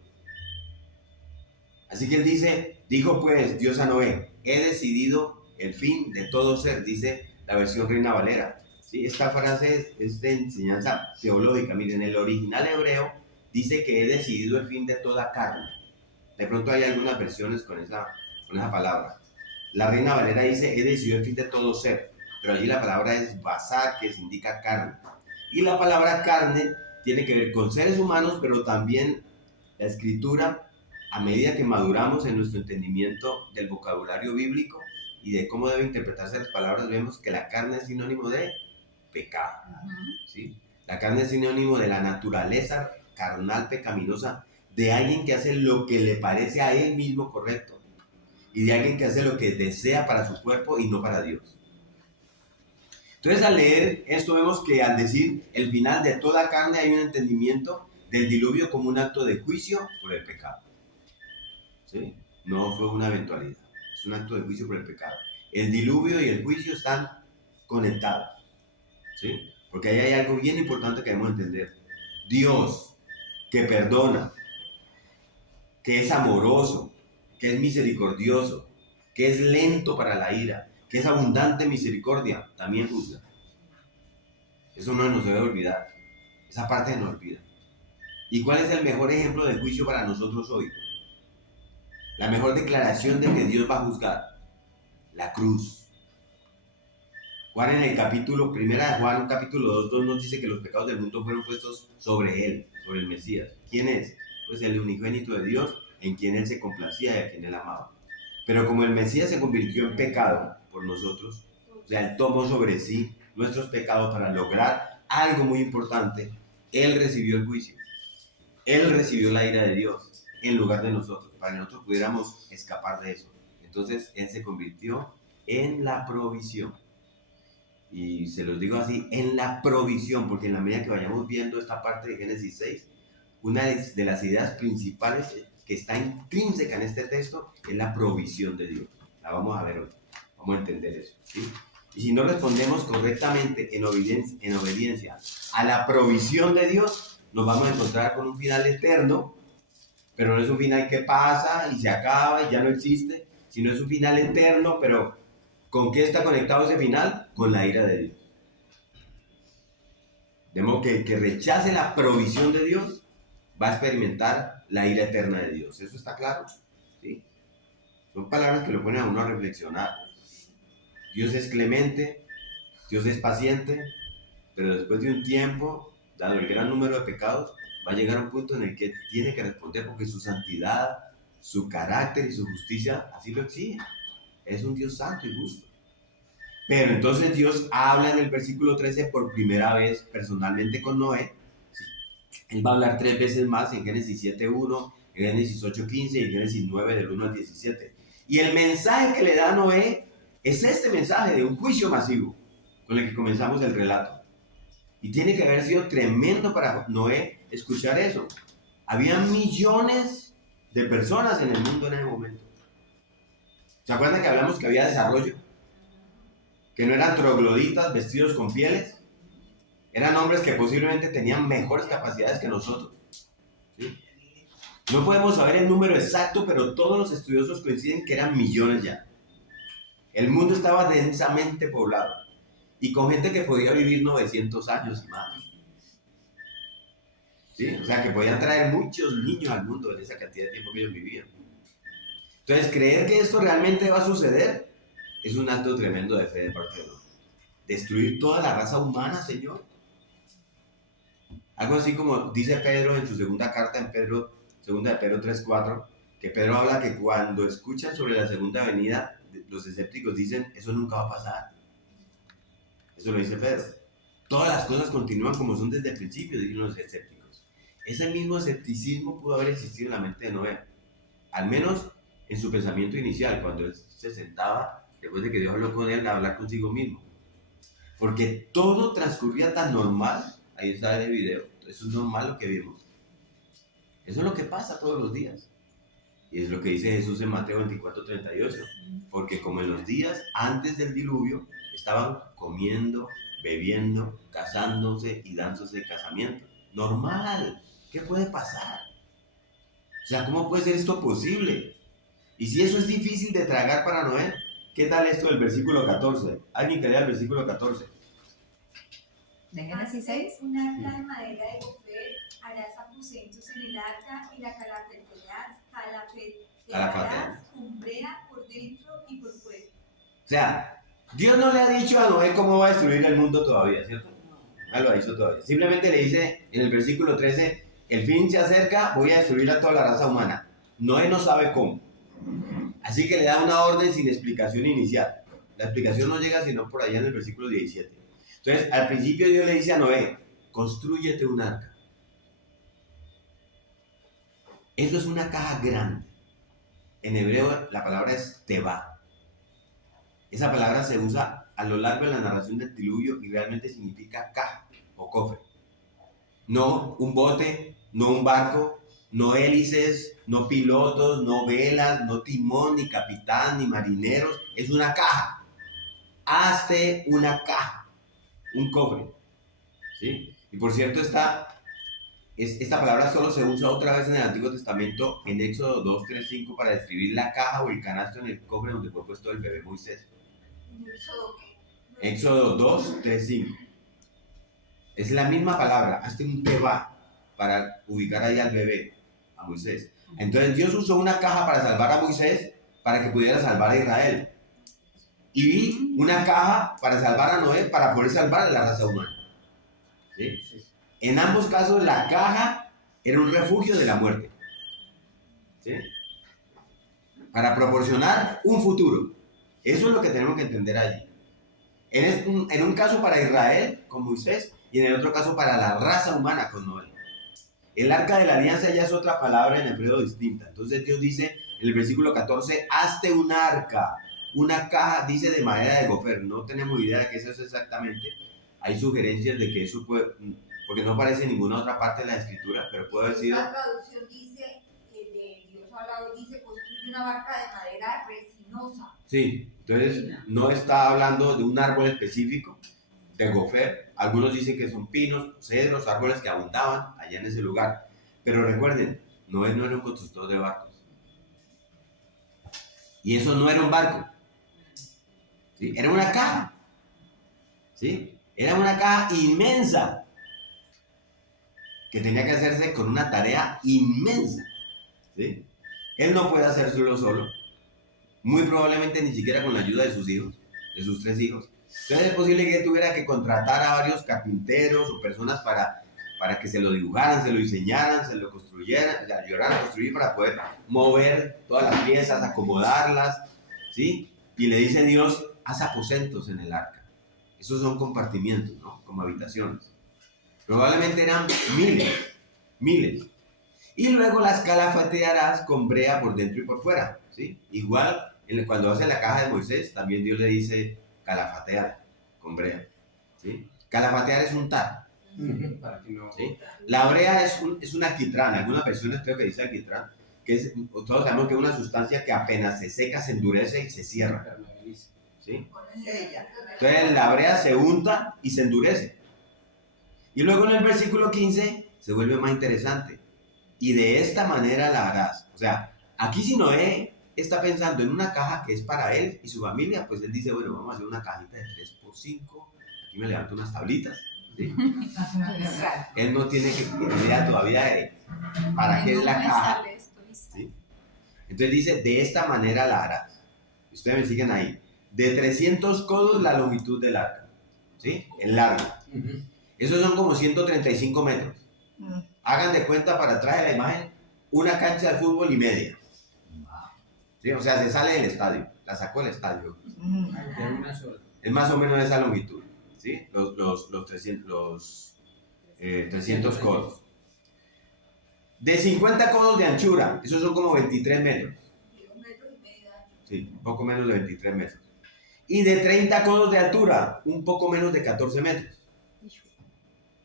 Así que Él dijo pues Dios a Noé, he decidido el fin de todo ser, dice la versión Reina Valera. ¿Sí? Esta frase es de enseñanza teológica. Miren, el original hebreo dice que he decidido el fin de toda carne. De pronto hay algunas versiones con esa palabra. La Reina Valera dice, he decidido el fin de todo ser. Pero allí la palabra es basar, que significa carne. Y la palabra carne tiene que ver con seres humanos, pero también la escritura, a medida que maduramos en nuestro entendimiento del vocabulario bíblico y de cómo deben interpretarse las palabras, vemos que la carne es sinónimo de pecado. ¿Sí? La carne es sinónimo de la naturaleza carnal pecaminosa de alguien que hace lo que le parece a él mismo correcto y de alguien que hace lo que desea para su cuerpo y no para Dios. Entonces, al leer esto vemos que al decir el final de toda carne hay un entendimiento del diluvio como un acto de juicio por el pecado. ¿Sí? No fue una eventualidad, es un acto de juicio por el pecado. El diluvio y el juicio están conectados, ¿sí? Porque ahí hay algo bien importante que debemos entender. Dios, que perdona, que es amoroso, que es misericordioso, que es lento para la ira, que es abundante en misericordia, también juzga. Eso no nos debe olvidar. Esa parte se nos olvida. ¿Y cuál es el mejor ejemplo de juicio para nosotros hoy? La mejor declaración de que Dios va a juzgar. La cruz. Juan en el capítulo 1 de Juan, capítulo 2 nos dice que los pecados del mundo fueron puestos sobre Él, sobre el Mesías. ¿Quién es? Pues el unigénito de Dios, en quien Él se complacía y a quien Él amaba. Pero como el Mesías se convirtió en pecado por nosotros, o sea, Él tomó sobre sí nuestros pecados para lograr algo muy importante, Él recibió el juicio. Él recibió la ira de Dios en lugar de nosotros, para que nosotros pudiéramos escapar de eso. Entonces, Él se convirtió en la provisión. Y se los digo así, en la provisión, porque en la medida que vayamos viendo esta parte de Génesis 6, una de las ideas principales que está intrínseca en este texto es la provisión de Dios. La vamos a ver hoy, vamos a entender eso, ¿sí? Y si no respondemos correctamente en obediencia a la provisión de Dios, nos vamos a encontrar con un final eterno, pero no es un final que pasa y se acaba y ya no existe, sino es un final eterno, pero ¿con qué está conectado ese final? Con la ira de Dios. De modo que el que rechace la provisión de Dios va a experimentar la ira eterna de Dios. ¿Eso está claro? ¿Sí? Son palabras que lo ponen a uno a reflexionar. Dios es clemente, Dios es paciente, pero después de un tiempo, dado el gran número de pecados, va a llegar a un punto en el que tiene que responder porque su santidad, su carácter y su justicia así lo exigen. Es un Dios santo y justo. Pero entonces Dios habla en el versículo 13 por primera vez personalmente con Noé. ¿Sí? Él va a hablar 3 veces más en Génesis 7:1, en Génesis 8:15 y en Génesis 9 del 1 al 17. Y el mensaje que le da a Noé es este mensaje de un juicio masivo con el que comenzamos el relato. Y tiene que haber sido tremendo para Noé escuchar eso. Había millones de personas en el mundo en ese momento. ¿Se acuerdan que hablamos que había desarrollo? Que no eran trogloditas vestidos con pieles. Eran hombres que posiblemente tenían mejores capacidades que nosotros. ¿Sí? No podemos saber el número exacto, pero todos los estudiosos coinciden que eran millones ya. El mundo estaba densamente poblado y con gente que podía vivir 900 años y más. ¿Sí? O sea, que podían traer muchos niños al mundo en esa cantidad de tiempo que ellos vivían. Entonces, creer que esto realmente va a suceder es un acto tremendo de fe de parte de Dios. Destruir toda la raza humana, Señor. Algo así como dice Pedro en su segunda carta, en segunda de Pedro 3:4, que Pedro habla que cuando escuchan sobre la segunda venida, los escépticos dicen, eso nunca va a pasar. Eso lo dice Pedro. Todas las cosas continúan como son desde el principio, dicen los escépticos. Ese mismo escepticismo pudo haber existido en la mente de Noé, al menos en su pensamiento inicial, cuando él se sentaba, después de que Dios habló con él, a hablar consigo mismo. Porque todo transcurría tan normal, ahí está el video, eso es normal lo que vimos. Eso es lo que pasa todos los días. Y es lo que dice Jesús en Mateo 24:38, porque como en los días antes del diluvio, estaban comiendo, bebiendo, casándose y dándose casamiento. Normal, ¿qué puede pasar? O sea, ¿cómo puede ser esto posible? Y si eso es difícil de tragar para Noé, ¿qué tal esto del versículo 14? ¿Alguien que lea el versículo 14? ¿De Génesis 6? Un arca de madera de gofer, harás aposentos en el arca y la calafatearás con brea por dentro y por fuera. O sea, Dios no le ha dicho a Noé cómo va a destruir el mundo todavía, ¿cierto? No lo ha dicho todavía. Simplemente le dice en el versículo 13, el fin se acerca, voy a destruir a toda la raza humana. Noé no sabe cómo. Así que le da una orden sin explicación inicial. La explicación no llega sino por allá en el versículo 17. Entonces, al principio Dios le dice a Noé, constrúyete un arca. Eso es una caja grande. En hebreo la palabra es teba. Esa palabra se usa a lo largo de la narración del diluvio y realmente significa caja o cofre. No un bote, no un barco, no hélices, no pilotos, no velas, no timón, ni capitán, ni marineros. Es una caja. Hazte una caja, un cofre. ¿Sí? Y por cierto, esta palabra solo se usa otra vez en el Antiguo Testamento en Éxodo 2, 3, 5 para describir la caja o el canasto en el cofre donde fue puesto el bebé Moisés. Éxodo 2, 3, 5. Es la misma palabra, hazte un teba para ubicar ahí al bebé, a Moisés. Entonces Dios usó una caja para salvar a Moisés para que pudiera salvar a Israel. Y una caja para salvar a Noé para poder salvar a la raza humana. ¿Sí? En ambos casos la caja era un refugio de la muerte. ¿Sí? Para proporcionar un futuro. Eso es lo que tenemos que entender allí. En un caso para Israel con Moisés y en el otro caso para la raza humana con Noé. El arca de la alianza ya es otra palabra en hebreo distinta. Entonces Dios dice en el versículo 14, hazte un arca, una caja, dice de madera de gofer. No tenemos idea de qué es eso exactamente. Hay sugerencias de que eso puede, porque no aparece en ninguna otra parte de la escritura, pero puede haber sido... La traducción dice, de Dios hablado, dice, construye una barca de madera resinosa. Sí, entonces no está hablando de un árbol específico, de gofer. Algunos dicen que son pinos, cedros, árboles que abundaban allá en ese lugar. Pero recuerden, Noé no era un constructor de barcos. Y eso no era un barco. ¿Sí? Era una caja. ¿Sí? Era una caja inmensa que tenía que hacerse con una tarea inmensa. ¿Sí? Él no puede hacerlo solo. Muy probablemente ni siquiera con la ayuda de sus hijos, de sus 3 hijos. Entonces es posible que tuviera que contratar a varios carpinteros o personas para que se lo dibujaran, se lo diseñaran, se lo construyeran, le ayudaran a construir para poder mover todas las piezas, acomodarlas, ¿sí? Y le dice Dios, haz aposentos en el arca. Esos son compartimientos, ¿no? Como habitaciones. Probablemente eran miles. Y luego las calafatearás con brea por dentro y por fuera, ¿sí? Igual, cuando hace la caja de Moisés, también Dios le dice calafatear con brea, ¿sí? Calafatear es untar, ¿sí? La brea es un alquitrán, algunas versiones creo que dice alquitrán, que todos sabemos que es una sustancia que apenas se seca, se endurece y se cierra, ¿sí? Entonces la brea se unta y se endurece. Y luego en el versículo 15 se vuelve más interesante. Y de esta manera la harás. O sea, aquí si Noé está pensando en una caja que es para él y su familia, pues él dice, bueno, vamos a hacer una cajita de 3x5. Aquí me levanto unas tablitas. ¿Sí? Él no tiene que idea todavía de para qué es la caja. ¿Sí? Entonces dice, de esta manera la harás. Ustedes me siguen ahí. De 300 codos la longitud del arca. ¿Sí? El largo. Esos son como 135 metros. Hagan de cuenta para atrás de la imagen una cancha de fútbol y media. ¿Sí? O sea, se sale del estadio. La sacó del estadio. Es más o menos esa longitud. ¿Sí? Los 300 codos. De 50 codos de anchura, esos son como 23 metros. Sí, un poco menos de 23 metros. Y de 30 codos de altura, un poco menos de 14 metros.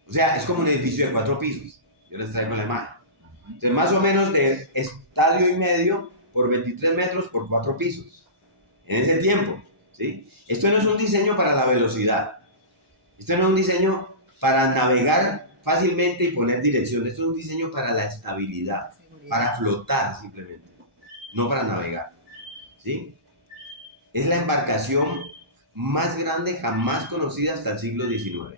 O sea, es como un edificio de 4 pisos. Yo les traigo la imagen. Entonces, más o menos de estadio y medio por 23 metros por 4 pisos. En ese tiempo. ¿Sí? Esto no es un diseño para la velocidad. Esto no es un diseño para navegar fácilmente y poner dirección. Esto es un diseño para la estabilidad, para flotar simplemente, no para navegar. ¿Sí? Es la embarcación más grande jamás conocida hasta el siglo XIX.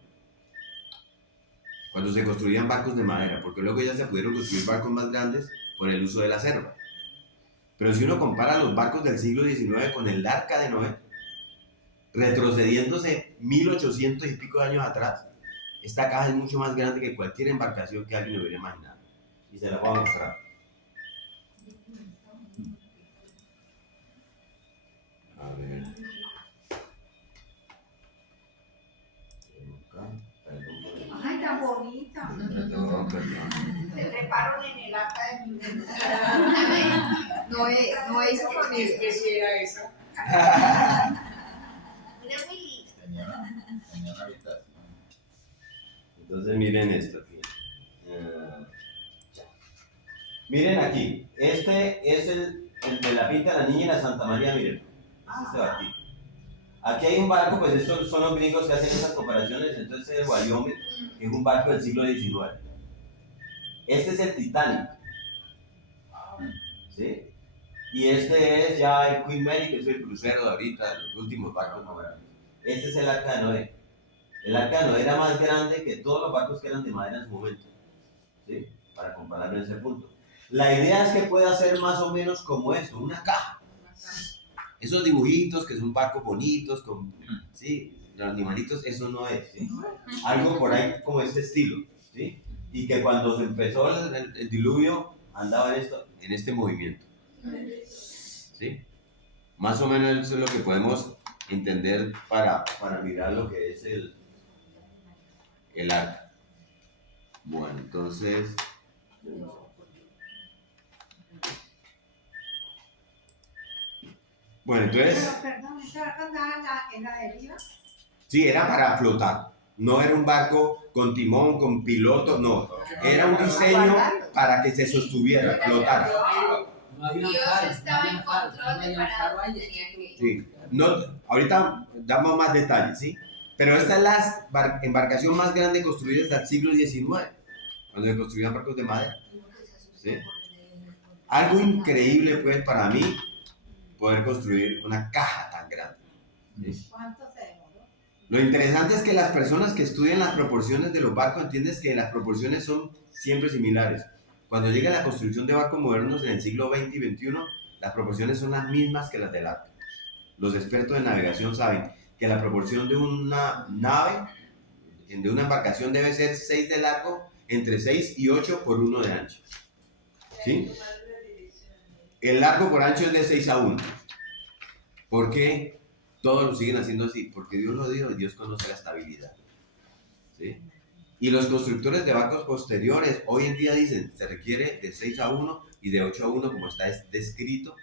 Cuando se construían barcos de madera, porque luego ya se pudieron construir barcos más grandes por el uso del acero. Pero si uno compara los barcos del siglo XIX con el arca de Noé, retrocediéndose 1800 y pico de años atrás, esta caja es mucho más grande que cualquier embarcación que alguien hubiera imaginado. Y se la voy a mostrar. A ver. Ay, tan bonita. Perdón. Se treparon en el arca de mi No hizo con ¿Qué eso. especie era esa? Era muy linda. Tenía una habitación. Entonces miren esto aquí. Miren aquí. Este es el de la Pinta de la Niña y la Santa María, miren. Es este de aquí. Aquí hay un barco, pues estos son los gringos que hacen esas comparaciones. Entonces el Wyoming es un barco del siglo XIX. Este es el Titanic. ¿Sí? Y este es ya el Queen Mary, que es el crucero de ahorita, de los últimos barcos modernos. Este es el Arca de Noé. El Arca de Noé era más grande que todos los barcos que eran de madera en su momento. ¿Sí? Para compararlo en ese punto. La idea es que pueda ser más o menos como esto, una caja. Esos dibujitos que son barcos bonitos, con, ¿sí? Los animalitos, eso no es. ¿Sí? Algo por ahí como este estilo. ¿Sí? Y que cuando se empezó el diluvio andaba en este movimiento. ¿Sí? Más o menos eso es lo que podemos entender para mirar lo que es el arca. Bueno, entonces... Bueno, entonces... Pero, perdón, ¿esa arca andaba en la deriva? Sí, era para flotar. No era un barco con timón, con piloto, no. Era un diseño para que se sostuviera, flotara. Dios estaba en control de para dónde tenía que ir. Sí. No, ahorita damos más detalles, ¿sí? Pero esta es la embarcación más grande construida hasta el siglo XIX, cuando se construían barcos de madera. ¿Sí? Algo increíble, pues, para mí, poder construir una caja tan grande. ¿Sí? ¿Cuánto se demoró? Lo interesante es que las personas que estudian las proporciones de los barcos entienden que las proporciones son siempre similares. Cuando llega la construcción de barcos modernos en el siglo XX y XXI, las proporciones son las mismas que las del arca. Los expertos de navegación saben que la proporción de una nave, de una embarcación, debe ser 6 de largo, entre 6 y 8 por 1 de ancho. ¿Sí? El largo por ancho es de 6 a 1. ¿Por qué todos lo siguen haciendo así? Porque Dios lo dijo y Dios conoce la estabilidad. ¿Sí? Y los constructores de barcos posteriores hoy en día dicen se requiere de 6 a 1 y de 8 a 1 como está descrito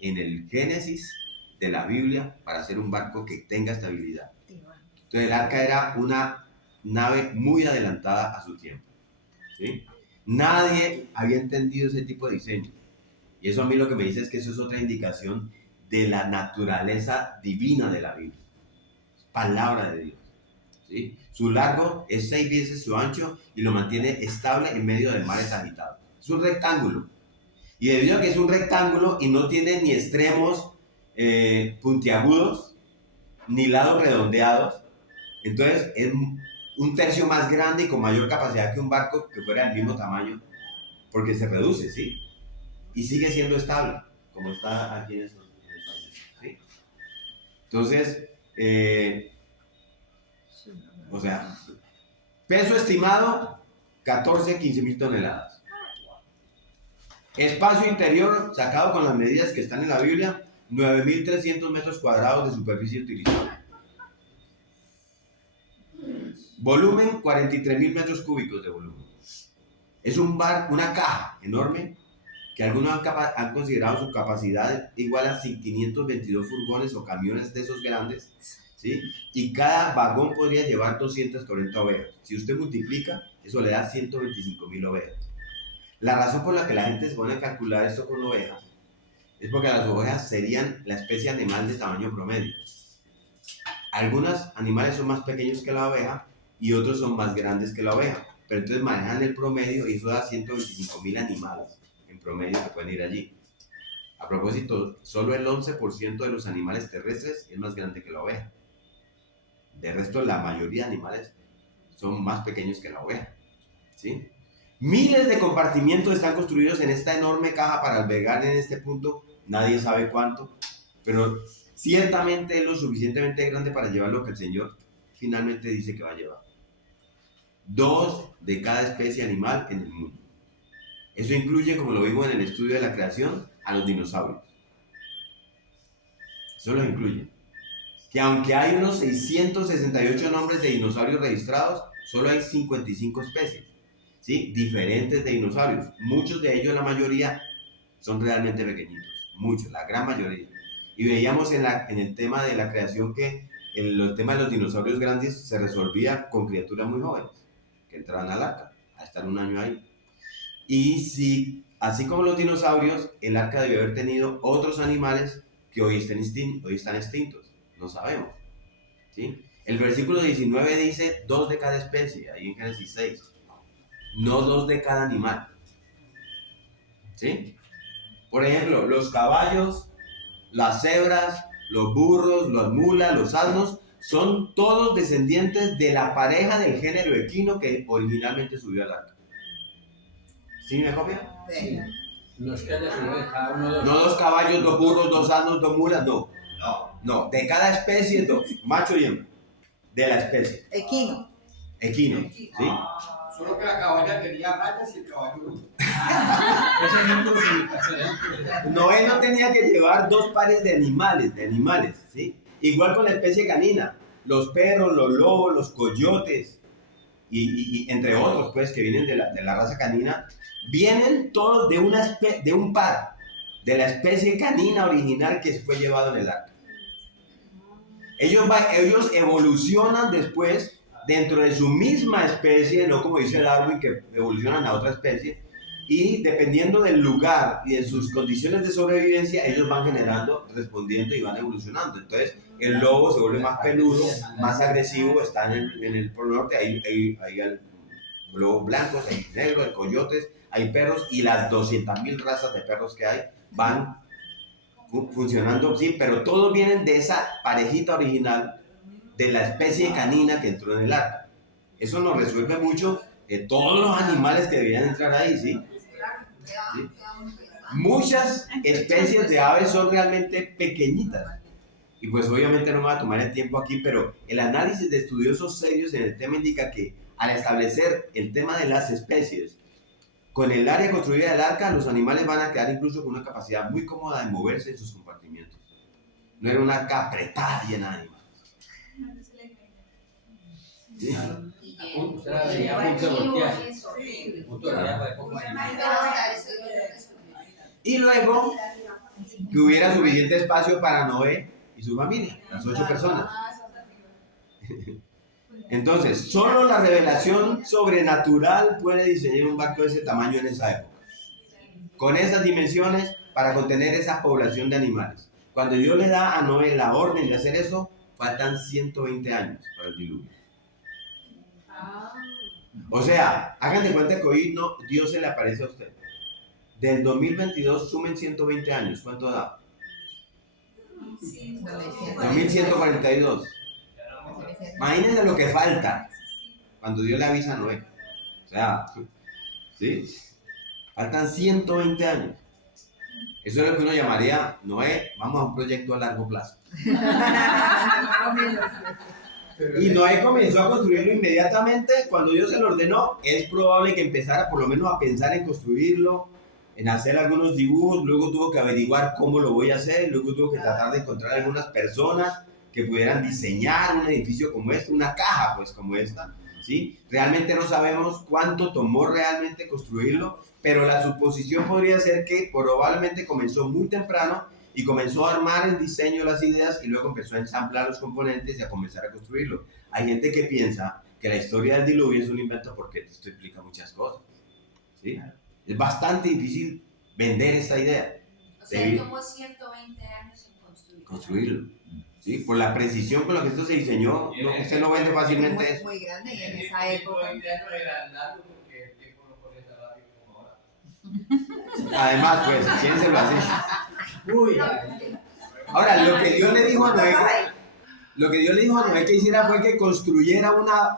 en el Génesis de la Biblia para hacer un barco que tenga estabilidad. Entonces el arca era una nave muy adelantada a su tiempo. ¿Sí? Nadie había entendido ese tipo de diseño. Y eso a mí lo que me dice es que eso es otra indicación de la naturaleza divina de la Biblia. Palabra de Dios. ¿Sí? ¿sí? Su largo es 6 veces su ancho y lo mantiene estable en medio del mares agitados. Es un rectángulo. Y debido a que es un rectángulo y no tiene ni extremos puntiagudos, ni lados redondeados, entonces es un tercio más grande y con mayor capacidad que un barco que fuera del mismo tamaño, porque se reduce, ¿sí? Y sigue siendo estable, como está aquí en estos, ¿sí? Entonces, o sea, peso estimado, 14-15 mil toneladas. Espacio interior, sacado con las medidas que están en la Biblia, 9.300 metros cuadrados de superficie utilizable. Volumen, 43.000 metros cúbicos de volumen. Es una caja enorme que algunos han considerado su capacidad igual a 522 furgones o camiones de esos grandes, ¿sí? Y cada vagón podría llevar 240 ovejas. Si usted multiplica, eso le da 125.000 ovejas. La razón por la que la gente se pone a calcular esto con ovejas es porque las ovejas serían la especie animal de tamaño promedio. Algunos animales son más pequeños que la oveja y otros son más grandes que la oveja, pero entonces manejan el promedio y eso da 125.000 animales en promedio que pueden ir allí. A propósito, solo el 11% de los animales terrestres es más grande que la oveja. De resto, la mayoría de animales son más pequeños que la oveja, ¿sí? Miles de compartimientos están construidos en esta enorme caja para albergar en este punto, nadie sabe cuánto, pero ciertamente es lo suficientemente grande para llevar lo que el Señor finalmente dice que va a llevar. 2 de cada especie animal en el mundo. Eso incluye, como lo vimos en el estudio de la creación, a los dinosaurios. Eso lo incluye. Que aunque hay unos 668 nombres de dinosaurios registrados, solo hay 55 especies, ¿sí? Diferentes de dinosaurios. Muchos de ellos, la mayoría, son realmente pequeñitos. Muchos, la gran mayoría. Y veíamos en el tema de la creación que el tema de los dinosaurios grandes se resolvía con criaturas muy jóvenes que entraban al arca, a estar un año ahí. Y si, así como los dinosaurios, el arca debió haber tenido otros animales que hoy están extintos, no sabemos, ¿sí? El versículo 19 dice 2 de cada especie, ahí en Génesis 6, no 2 de cada animal, ¿sí? Por ejemplo, los caballos, las cebras, los burros, las mulas, los asnos, son todos descendientes de la pareja del género equino que originalmente subió al arca. ¿Sí me copia? Sí. Los que haya subido cada uno dos. No 2 caballos, 2 burros, 2 asnos, 2 mulas, no. No, de cada especie 2, macho y hembra. De la especie. Equino. Equino, ¿sí? Solo que la caballa tenía rayas y el caballo no. Ese ejemplo es Noé no tenía que llevar 2 pares de animales, ¿sí? Igual con la especie canina, los perros, los lobos, los coyotes, y entre otros, pues, que vienen de la raza canina, vienen todos de un par, de la especie canina original que fue llevado en el arca. Ellos evolucionan después dentro de su misma especie, no como dice Darwin, que evolucionan a otra especie, y dependiendo del lugar y de sus condiciones de sobrevivencia, ellos van generando, respondiendo y van evolucionando. Entonces, el lobo se vuelve más peludo, más agresivo, está en el Polo Norte, hay lobos blancos, hay negros, hay coyotes, hay perros, y las 200.000 razas de perros que hay van funcionando, sí, pero todos vienen de esa parejita original de la especie canina que entró en el arca. Eso nos resuelve mucho de todos los animales que deberían entrar ahí, ¿sí? ¿Sí? Muchas especies de aves son realmente pequeñitas. Y pues obviamente no me va a tomar el tiempo aquí, pero el análisis de estudiosos serios en el tema indica que al establecer el tema de las especies, con el área construida del arca, los animales van a quedar incluso con una capacidad muy cómoda de moverse en sus compartimientos. No era una arca apretada llena de animales. ¿Sí? Usted la veía a punto de voltear. Punto de voltear para poco animal. Y luego, que hubiera suficiente espacio para Noé y su familia, las 8 personas. Entonces, solo la revelación sobrenatural puede diseñar un barco de ese tamaño en esa época, con esas dimensiones para contener esa población de animales. Cuando Dios le da a Noé la orden de hacer eso, faltan 120 años para el diluvio. O sea, hagan de cuenta que hoy no, Dios se le aparece a usted. Del 2022 sumen 120 años. ¿Cuánto da? 2142. Imagínense lo que falta cuando Dios le avisa a Noé. O sea, ¿sí? Faltan 120 años. Eso es lo que uno llamaría, Noé, vamos a un proyecto a largo plazo. Y Noé comenzó a construirlo inmediatamente. Cuando Dios se lo ordenó, es probable que empezara por lo menos a pensar en construirlo, en hacer algunos dibujos, luego tuvo que averiguar cómo lo voy a hacer, luego tuvo que tratar de encontrar algunas personas que pudieran diseñar un edificio como este, una caja pues como esta, ¿sí? Realmente no sabemos cuánto tomó realmente construirlo, pero la suposición podría ser que probablemente comenzó muy temprano y comenzó a armar el diseño, las ideas, y luego empezó a ensamblar los componentes y a comenzar a construirlo. Hay gente que piensa que la historia del diluvio es un invento porque esto implica muchas cosas, ¿sí? Es bastante difícil vender esta idea. O sea, tomó 120 años en construirlo. ¿Sí? Por la precisión con la que esto se diseñó, no, usted no vende fácilmente eso. Muy grande y en esa época. Además, pues, piénselo así. Ahora, lo que Dios le dijo a Noé, que hiciera fue que construyera una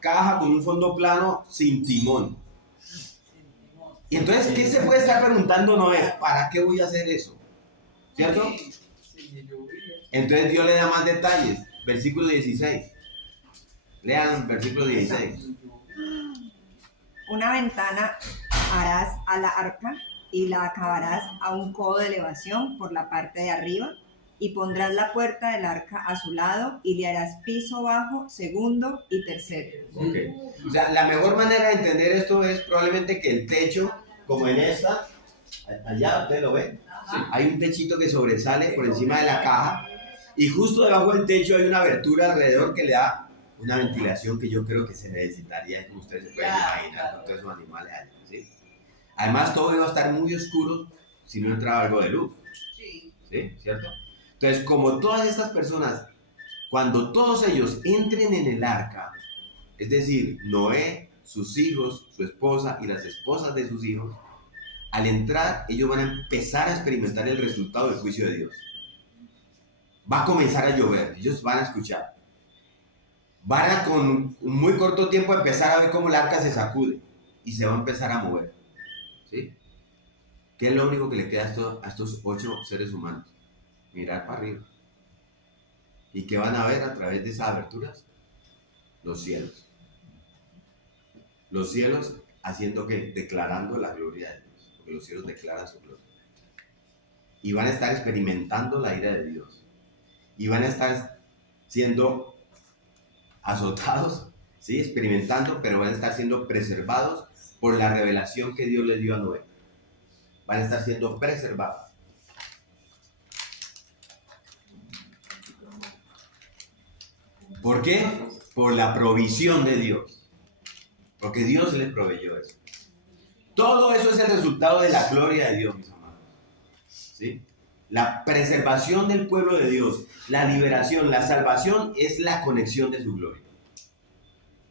caja con un fondo plano sin timón. Y entonces, ¿qué se puede estar preguntando Noé? ¿Para qué voy a hacer eso? ¿Cierto? Entonces Dios le da más detalles. Versículo 16. Lean versículo 16. Una ventana harás a la arca y la acabarás a un codo de elevación por la parte de arriba y pondrás la puerta del arca a su lado y le harás piso bajo, segundo y tercero. Okay. O sea, la mejor manera de entender esto es probablemente que el techo, como en esta, allá, ¿usted lo ve? Sí. Hay un techito que sobresale por encima de la caja y justo debajo del techo hay una abertura alrededor que le da una ventilación que yo creo que se necesitaría, como ustedes se pueden imaginar, con todos esos animales allá, ¿sí? Además, todo iba a estar muy oscuro si no entraba algo de luz. ¿Sí? ¿Cierto? Entonces, como todas estas personas, cuando todos ellos entren en el arca, es decir, Noé, sus hijos, su esposa y las esposas de sus hijos, al entrar, ellos van a empezar a experimentar el resultado del juicio de Dios. Va a comenzar a llover, ellos van a escuchar. Van a con un muy corto tiempo empezar a ver cómo el arca se sacude y se va a empezar a mover. ¿Sí? ¿Qué es lo único que le queda a estos 8 seres humanos? Mirar para arriba. ¿Y qué van a ver a través de esas aberturas? Los cielos. Los cielos haciendo que, declarando la gloria de Dios, porque los cielos declaran su gloria. Y van a estar experimentando la ira de Dios. Y van a estar siendo azotados, ¿sí? Experimentando, pero van a estar siendo preservados por la revelación que Dios le dio a Noé. Van a estar siendo preservados. ¿Por qué? Por la provisión de Dios. Porque Dios les proveyó eso. Todo eso es el resultado de la gloria de Dios, mis amados. ¿Sí? La preservación del pueblo de Dios, la liberación, la salvación es la conexión de su gloria.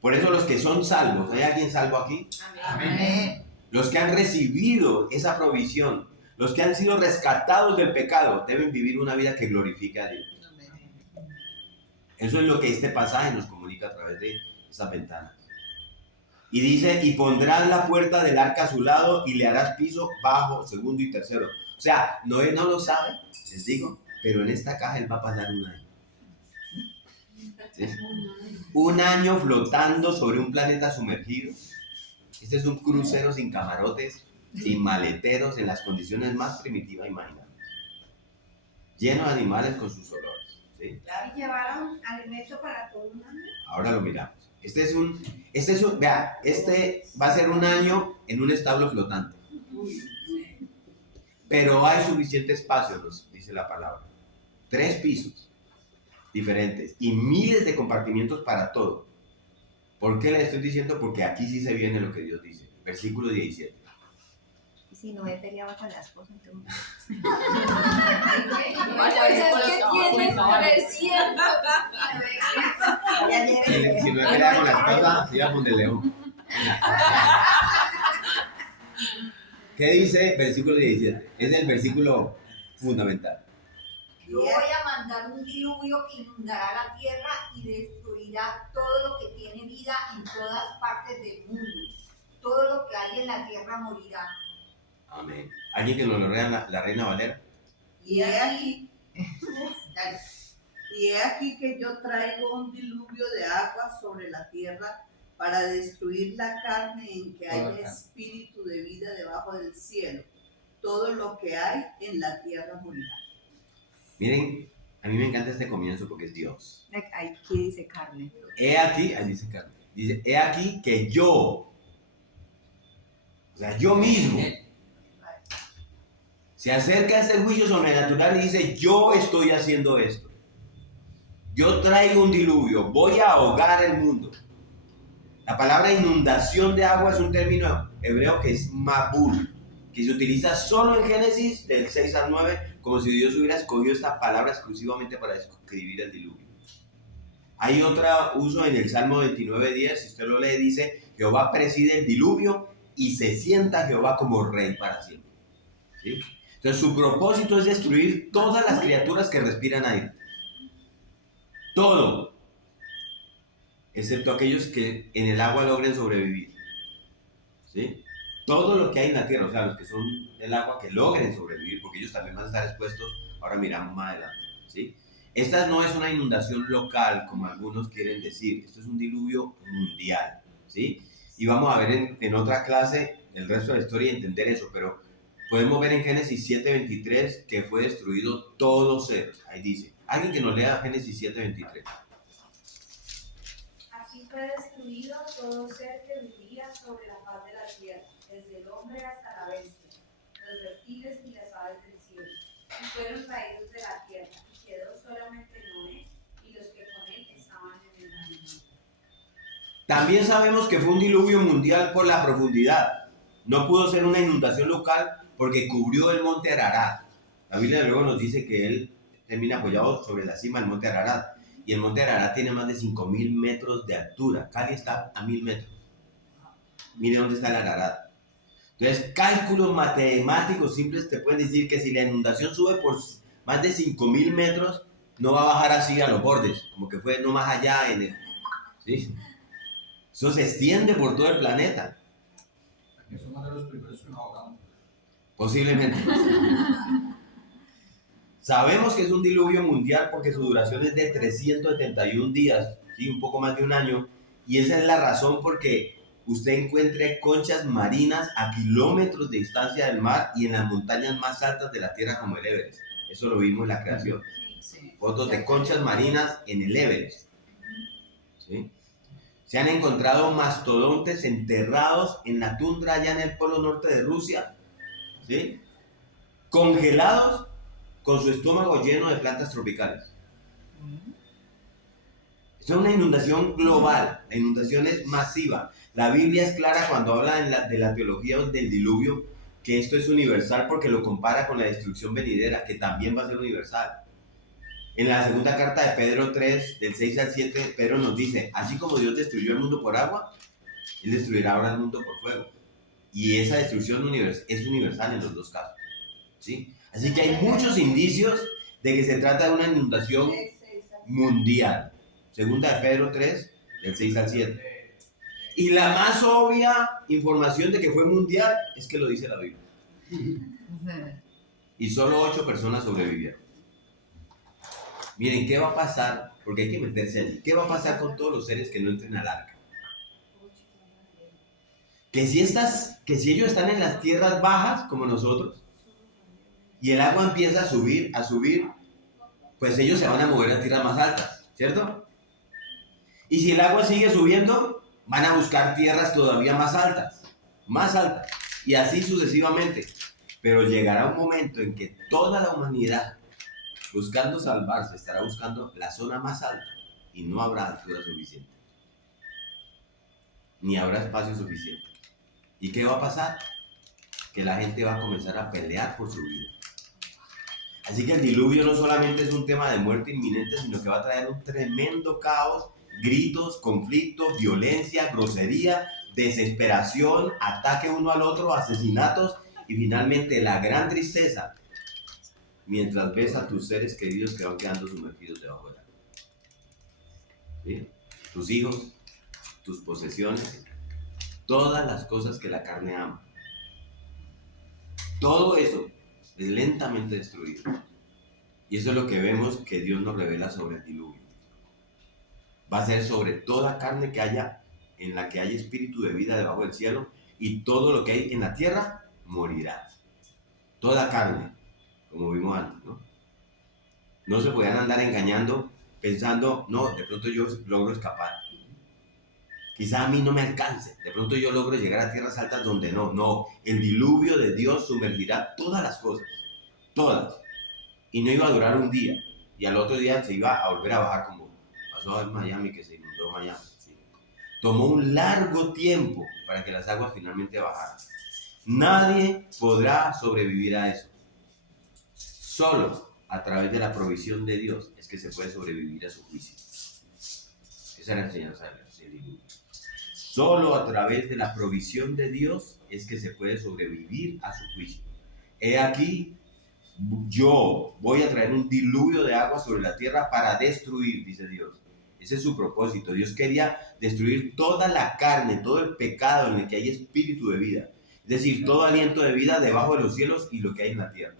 Por eso los que son salvos, ¿hay alguien salvo aquí? Amén. Los que han recibido esa provisión, los que han sido rescatados del pecado, deben vivir una vida que glorifique a Dios. Eso es lo que este pasaje nos comunica a través de esas ventanas. Y dice, y pondrás la puerta del arca a su lado y le harás piso bajo, segundo y tercero. O sea, Noé no lo sabe, les digo, pero en esta caja él va a pasar un año. ¿Sí? Un año flotando sobre un planeta sumergido. Este es un crucero sin camarotes, sin maleteros, en las condiciones más primitivas imaginables. Lleno de animales con sus olores. ¿Sí? ¿Y llevaron alimento para todo un año? Ahora lo miramos. Este va a ser un año en un establo flotante. Pero hay suficiente espacio, nos dice la palabra. 3 pisos diferentes y miles de compartimientos para todo. ¿Por qué le estoy diciendo? Porque aquí sí se viene lo que Dios dice. Versículo 17. Si Noé peleaba con la esposa, entonces... Pues es que tiene 300. Si no pelea con la esposa, se iba con el león. ¿Qué dice versículo 17? Es el versículo fundamental. Yo voy a mandar un diluvio que inundará la tierra y destruirá todo lo que tiene vida en todas partes del mundo. Todo lo que hay en la tierra morirá. Amén. ¿Alguien que nos lo lea la Reina Valera? Y he aquí, dale. Y he aquí que yo traigo un diluvio de agua sobre la tierra para destruir la carne en que hay espíritu de vida debajo del cielo. Todo lo que hay en la tierra morirá. Miren, a mí me encanta este comienzo porque es Dios. Aquí dice carne. He aquí, ahí dice carne. Dice, he aquí que yo, o sea, yo mismo, se acerca a ese juicio sobrenatural y dice, yo estoy haciendo esto. Yo traigo un diluvio, voy a ahogar el mundo. La palabra inundación de agua es un término hebreo que es mabul, que se utiliza solo en Génesis del 6 al 9, como si Dios hubiera escogido esta palabra exclusivamente para describir el diluvio. Hay otro uso en el Salmo 29:10, si usted lo lee, dice, Jehová preside el diluvio y se sienta Jehová como rey para siempre. ¿Sí? Entonces su propósito es destruir todas las criaturas que respiran aire. Todo, excepto aquellos que en el agua logren sobrevivir. ¿Sí? Todo lo que hay en la tierra, o sea, los que son del agua que logren sobrevivir, porque ellos también van a estar expuestos, ahora miramos más adelante. ¿Sí? Esta no es una inundación local, como algunos quieren decir, esto es un diluvio mundial. ¿Sí? Y vamos a ver en otra clase el resto de la historia y entender eso, pero podemos ver en Génesis 7:23 que fue destruido todo ser. Ahí dice. Alguien que nos lea Génesis 7:23. Así fue destruido todo ser que vivía sobre la faz de la tierra, desde el hombre hasta la bestia, los reptiles y las aves del cielo, y fueron traídos de la tierra, y quedó solamente Noé y los que con él estaban en el camino. También sabemos que fue un diluvio mundial por la profundidad. No pudo ser una inundación local porque cubrió el monte Ararat. La Biblia luego nos dice que él termina apoyado sobre la cima del monte Ararat. Y el monte Ararat tiene más de 5.000 metros de altura. Cali está a 1.000 metros. Mire dónde está el Ararat. Entonces, cálculos matemáticos simples te pueden decir que si la inundación sube por más de 5.000 metros, no va a bajar así a los bordes, como que fue no más allá en el... ¿Sí? Eso se extiende por todo el planeta. Aquí somos de los primeros que nos ahogamos. Posiblemente. Sabemos que es un diluvio mundial porque su duración es de 371 días, ¿sí? Un poco más de un año, y esa es la razón porque usted encuentre conchas marinas a kilómetros de distancia del mar y en las montañas más altas de la Tierra como el Everest. Eso lo vimos en la creación. Fotos de conchas marinas en el Everest. ¿Sí? Se han encontrado mastodontes enterrados en la tundra allá en el polo norte de Rusia, ¿sí? Congelados con su estómago lleno de plantas tropicales. Esto es una inundación global, la inundación es masiva. La Biblia es clara cuando habla de la teología del diluvio, que esto es universal porque lo compara con la destrucción venidera, que también va a ser universal. En la segunda carta de Pedro 3, del 6 al 7, Pedro nos dice, así como Dios destruyó el mundo por agua, Él destruirá ahora el mundo por fuego. Y esa destrucción es universal en los dos casos. ¿Sí? Así que hay muchos indicios de que se trata de una inundación mundial. Segunda de Pedro 3, del 6 al 7. Y la más obvia información de que fue mundial es que lo dice la Biblia. Y solo 8 personas sobrevivieron. Miren, ¿qué va a pasar? Porque hay que meterse allí. ¿Qué va a pasar con todos los seres que no entren al arca? Que si ellos están en las tierras bajas, como nosotros, y el agua empieza a subir, pues ellos se van a mover a tierras más altas, ¿cierto? Y si el agua sigue subiendo, van a buscar tierras todavía más altas, y así sucesivamente. Pero llegará un momento en que toda la humanidad, buscando salvarse, estará buscando la zona más alta y no habrá altura suficiente, ni habrá espacio suficiente. ¿Y qué va a pasar? Que la gente va a comenzar a pelear por su vida. Así que el diluvio no solamente es un tema de muerte inminente, sino que va a traer un tremendo caos gritos, conflictos, violencia, grosería, desesperación, ataque uno al otro, asesinatos y finalmente la gran tristeza mientras ves a tus seres queridos que van quedando sumergidos debajo del agua. ¿Sí? Tus hijos, tus posesiones, todas las cosas que la carne ama. Todo eso es lentamente destruido. Y eso es lo que vemos que Dios nos revela sobre el diluvio. Va a ser sobre toda carne que haya, en la que haya espíritu de vida debajo del cielo, y todo lo que hay en la tierra morirá. Toda carne, como vimos antes, ¿no? No se podían andar engañando pensando, no, de pronto yo logro escapar. Quizá a mí no me alcance, de pronto yo logro llegar a tierras altas donde no. El diluvio de Dios sumergirá todas las cosas, todas. Y no iba a durar un día, y al otro día se iba a volver a bajar, como pasó en Miami, que se inundó Miami. ¿Sí? Tomó un largo tiempo para que las aguas finalmente bajaran. Nadie podrá sobrevivir a eso. Solo a través de la provisión de Dios es que se puede sobrevivir a su juicio. Esa es la enseñanza del diluvio. Solo a través de la provisión de Dios es que se puede sobrevivir a su juicio. He aquí, yo voy a traer un diluvio de agua sobre la tierra para destruir, dice Dios. Ese es su propósito. Dios quería destruir toda la carne, todo el pecado en el que hay espíritu de vida. Es decir, todo aliento de vida debajo de los cielos y lo que hay en la tierra.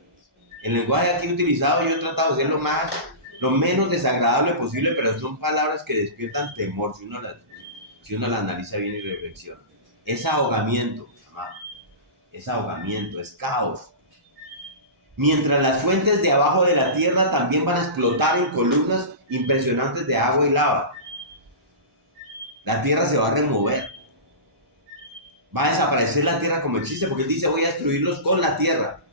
El lenguaje aquí utilizado yo he tratado de ser lo menos desagradable posible, pero son palabras que despiertan temor si uno las analiza bien y reflexiona. Es ahogamiento, amado. Es ahogamiento, es caos. Mientras las fuentes de abajo de la tierra también van a explotar en columnas impresionantes de agua y lava. La tierra se va a remover. Va a desaparecer la tierra como existe, porque él dice, voy a destruirlos con la tierra.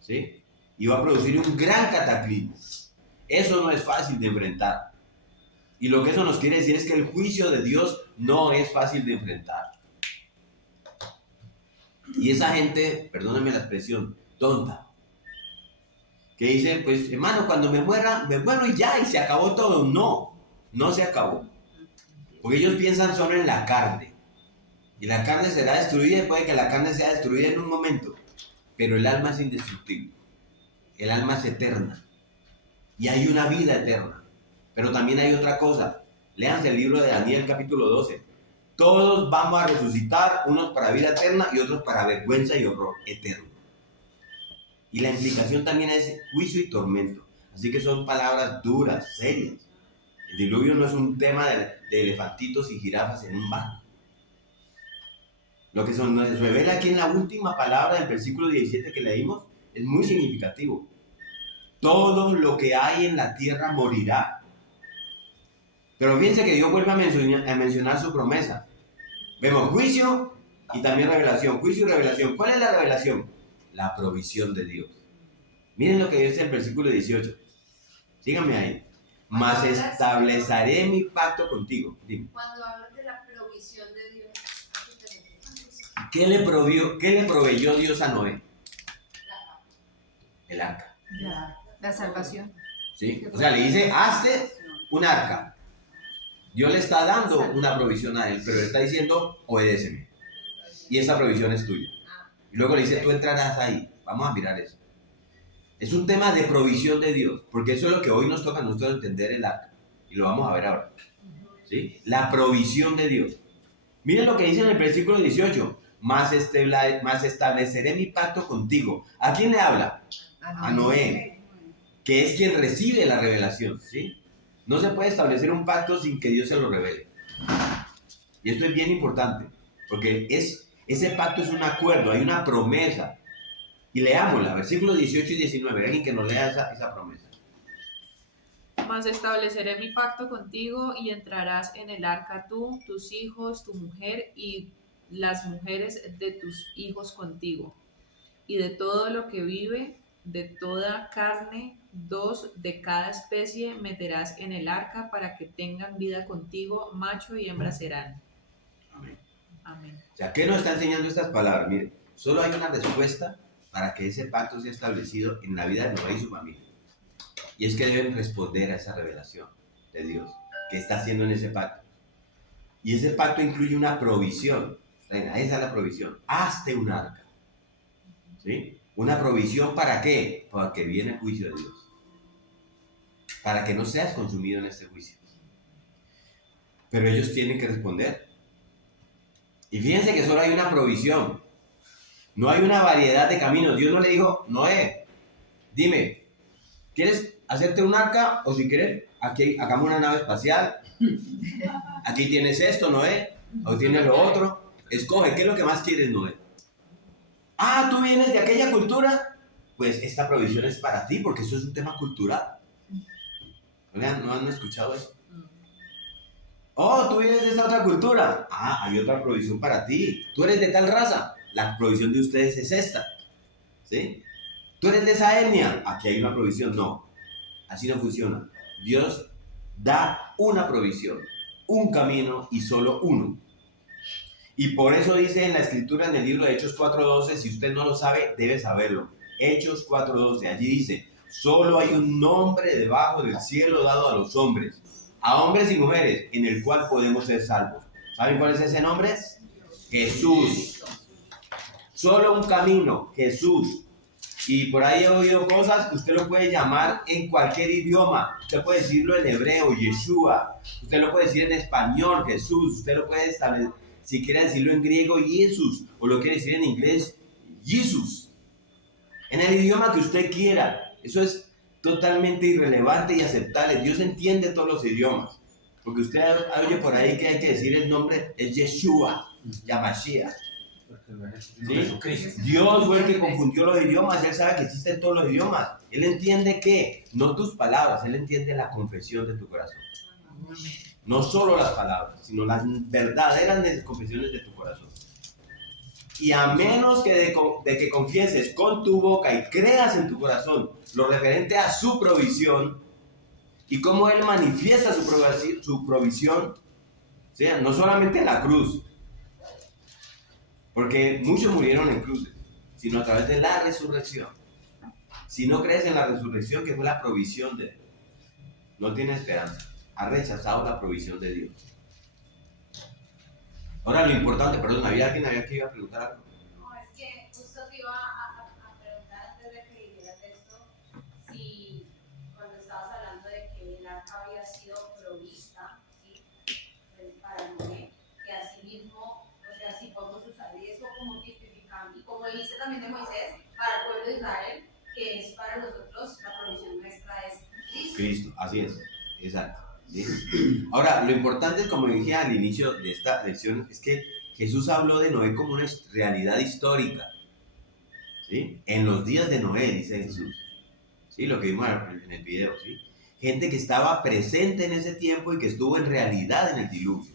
¿Sí? Y va a producir un gran cataclismo. Eso no es fácil de enfrentar. Y lo que eso nos quiere decir es que el juicio de Dios no es fácil de enfrentar. Y esa gente, perdónenme la expresión, tonta, que dice, pues hermano, cuando me muera, me muero y ya, y se acabó todo. No se acabó. Porque ellos piensan solo en la carne. Y la carne será destruida y puede que la carne sea destruida en un momento. Pero el alma es indestructible. El alma es eterna. Y hay una vida eterna. Pero también hay otra cosa. Léanse el libro de Daniel capítulo 12. Todos vamos a resucitar, unos para vida eterna y otros para vergüenza y horror eterno. Y la implicación también es juicio y tormento. Así que son palabras duras, serias. El diluvio no es un tema de elefantitos y jirafas en un barco. Lo que nos revela aquí en la última palabra del versículo 17 que leímos es muy significativo. Todo lo que hay en la tierra morirá. Pero fíjense que Dios vuelve a mencionar su promesa. Vemos juicio y también revelación. Juicio y revelación. ¿Cuál es la revelación? La provisión de Dios. Miren lo que dice el versículo 18. Síganme ahí. Mas estableceré mi pacto contigo. Dime. Cuando hablas de la provisión de Dios, ¿Qué le proveyó Dios a Noé? El arca. La salvación. ¿Sí? O sea, le dice, hazte un arca. Dios le está dando una provisión a él, pero le está diciendo, obedéceme. Y esa provisión es tuya. Y luego le dice, tú entrarás ahí. Vamos a mirar eso. Es un tema de provisión de Dios, porque eso es lo que hoy nos toca a nosotros entender el arca. Y lo vamos a ver ahora. ¿Sí? La provisión de Dios. Miren lo que dice en el versículo 18. Mas estableceré mi pacto contigo. ¿A quién le habla? A Noé, que es quien recibe la revelación. ¿Sí? No se puede establecer un pacto sin que Dios se lo revele. Y esto es bien importante, porque ese pacto es un acuerdo, hay una promesa. Y leámosla, versículos 18 y 19. Alguien que nos lea esa promesa. Mas estableceré mi pacto contigo y entrarás en el arca tú, tus hijos, tu mujer y las mujeres de tus hijos contigo. Y de todo lo que vive, de toda carne, 2 de cada especie meterás en el arca para que tengan vida contigo, macho y hembra serán. Amén. Amén. O sea, ¿qué nos está enseñando estas palabras? Mire, solo hay una respuesta para que ese pacto sea establecido en la vida de Noé y su familia. Y es que deben responder a esa revelación de Dios. que está haciendo en ese pacto. Y ese pacto incluye una provisión. Reina, esa es la provisión. Hazte un arca. ¿Sí? ¿Una provisión para qué? Para que viene el juicio de Dios. Para que no seas consumido en este juicio. Pero ellos tienen que responder. Y fíjense que solo hay una provisión. No hay una variedad de caminos. Dios no le dijo, Noé, dime, ¿quieres hacerte un arca? O si quieres, aquí hagamos una nave espacial. Aquí tienes esto, Noé. O tienes lo otro. Escoge, ¿qué es lo que más quieres, Noé? Ah, ¿tú vienes de aquella cultura? Pues esta provisión es para ti, porque eso es un tema cultural. ¿No han escuchado eso? Oh, ¿tú vienes de esta otra cultura? Ah, hay otra provisión para ti. ¿Tú eres de tal raza? La provisión de ustedes es esta. ¿Sí? ¿Tú eres de esa etnia? Aquí hay una provisión. No, así no funciona. Dios da una provisión, un camino y solo uno. Y por eso dice en la escritura, en el libro de Hechos 4:12, si usted no lo sabe, debe saberlo. Hechos 4:12, allí dice, solo hay un nombre debajo del cielo dado a los hombres, a hombres y mujeres, en el cual podemos ser salvos. ¿Saben cuál es ese nombre? Jesús. Solo un camino, Jesús. Y por ahí he oído cosas que usted lo puede llamar en cualquier idioma. Usted puede decirlo en hebreo, Yeshua. Usted lo puede decir en español, Jesús. Usted lo puede establecer, si quiere decirlo en griego, Jesús. O lo quiere decir en inglés, Jesus. En el idioma que usted quiera. Eso es totalmente irrelevante y aceptable. Dios entiende todos los idiomas. Porque usted oye por ahí que hay que decir el nombre, es Yeshua, Yamashia. ¿Sí? Dios fue el que confundió los idiomas. Él sabe que existen todos los idiomas. Él entiende que, no tus palabras, Él entiende la confesión de tu corazón. No solo las palabras, sino las verdaderas confesiones de tu corazón. Y a menos que de que confieses con tu boca y creas en tu corazón lo referente a su provisión y cómo Él manifiesta su provisión, ¿sí? No solamente en la cruz, porque muchos murieron en cruces, sino a través de la resurrección. Si no crees en la resurrección, que fue la provisión de Dios, no tienes esperanza. Has rechazado la provisión de Dios. Ahora lo importante, perdón, ¿había alguien que iba a preguntar algo? No, es que justo te iba a preguntar antes de que dijeras esto, si cuando estabas hablando de que el arca había sido provista, ¿sí? Pues para Noé, que así mismo, o sea, si podemos usar eso como tipificante, y como dijiste también de Moisés, para el pueblo de Israel, que es para nosotros la provisión nuestra es Cristo. Cristo, así es, exacto. ¿Sí? Ahora, lo importante, como dije al inicio de esta lección, es que Jesús habló de Noé como una realidad histórica. ¿Sí? En los días de Noé, dice Jesús. ¿Sí? Lo que vimos en el video. ¿Sí? Gente que estaba presente en ese tiempo y que estuvo en realidad en el diluvio.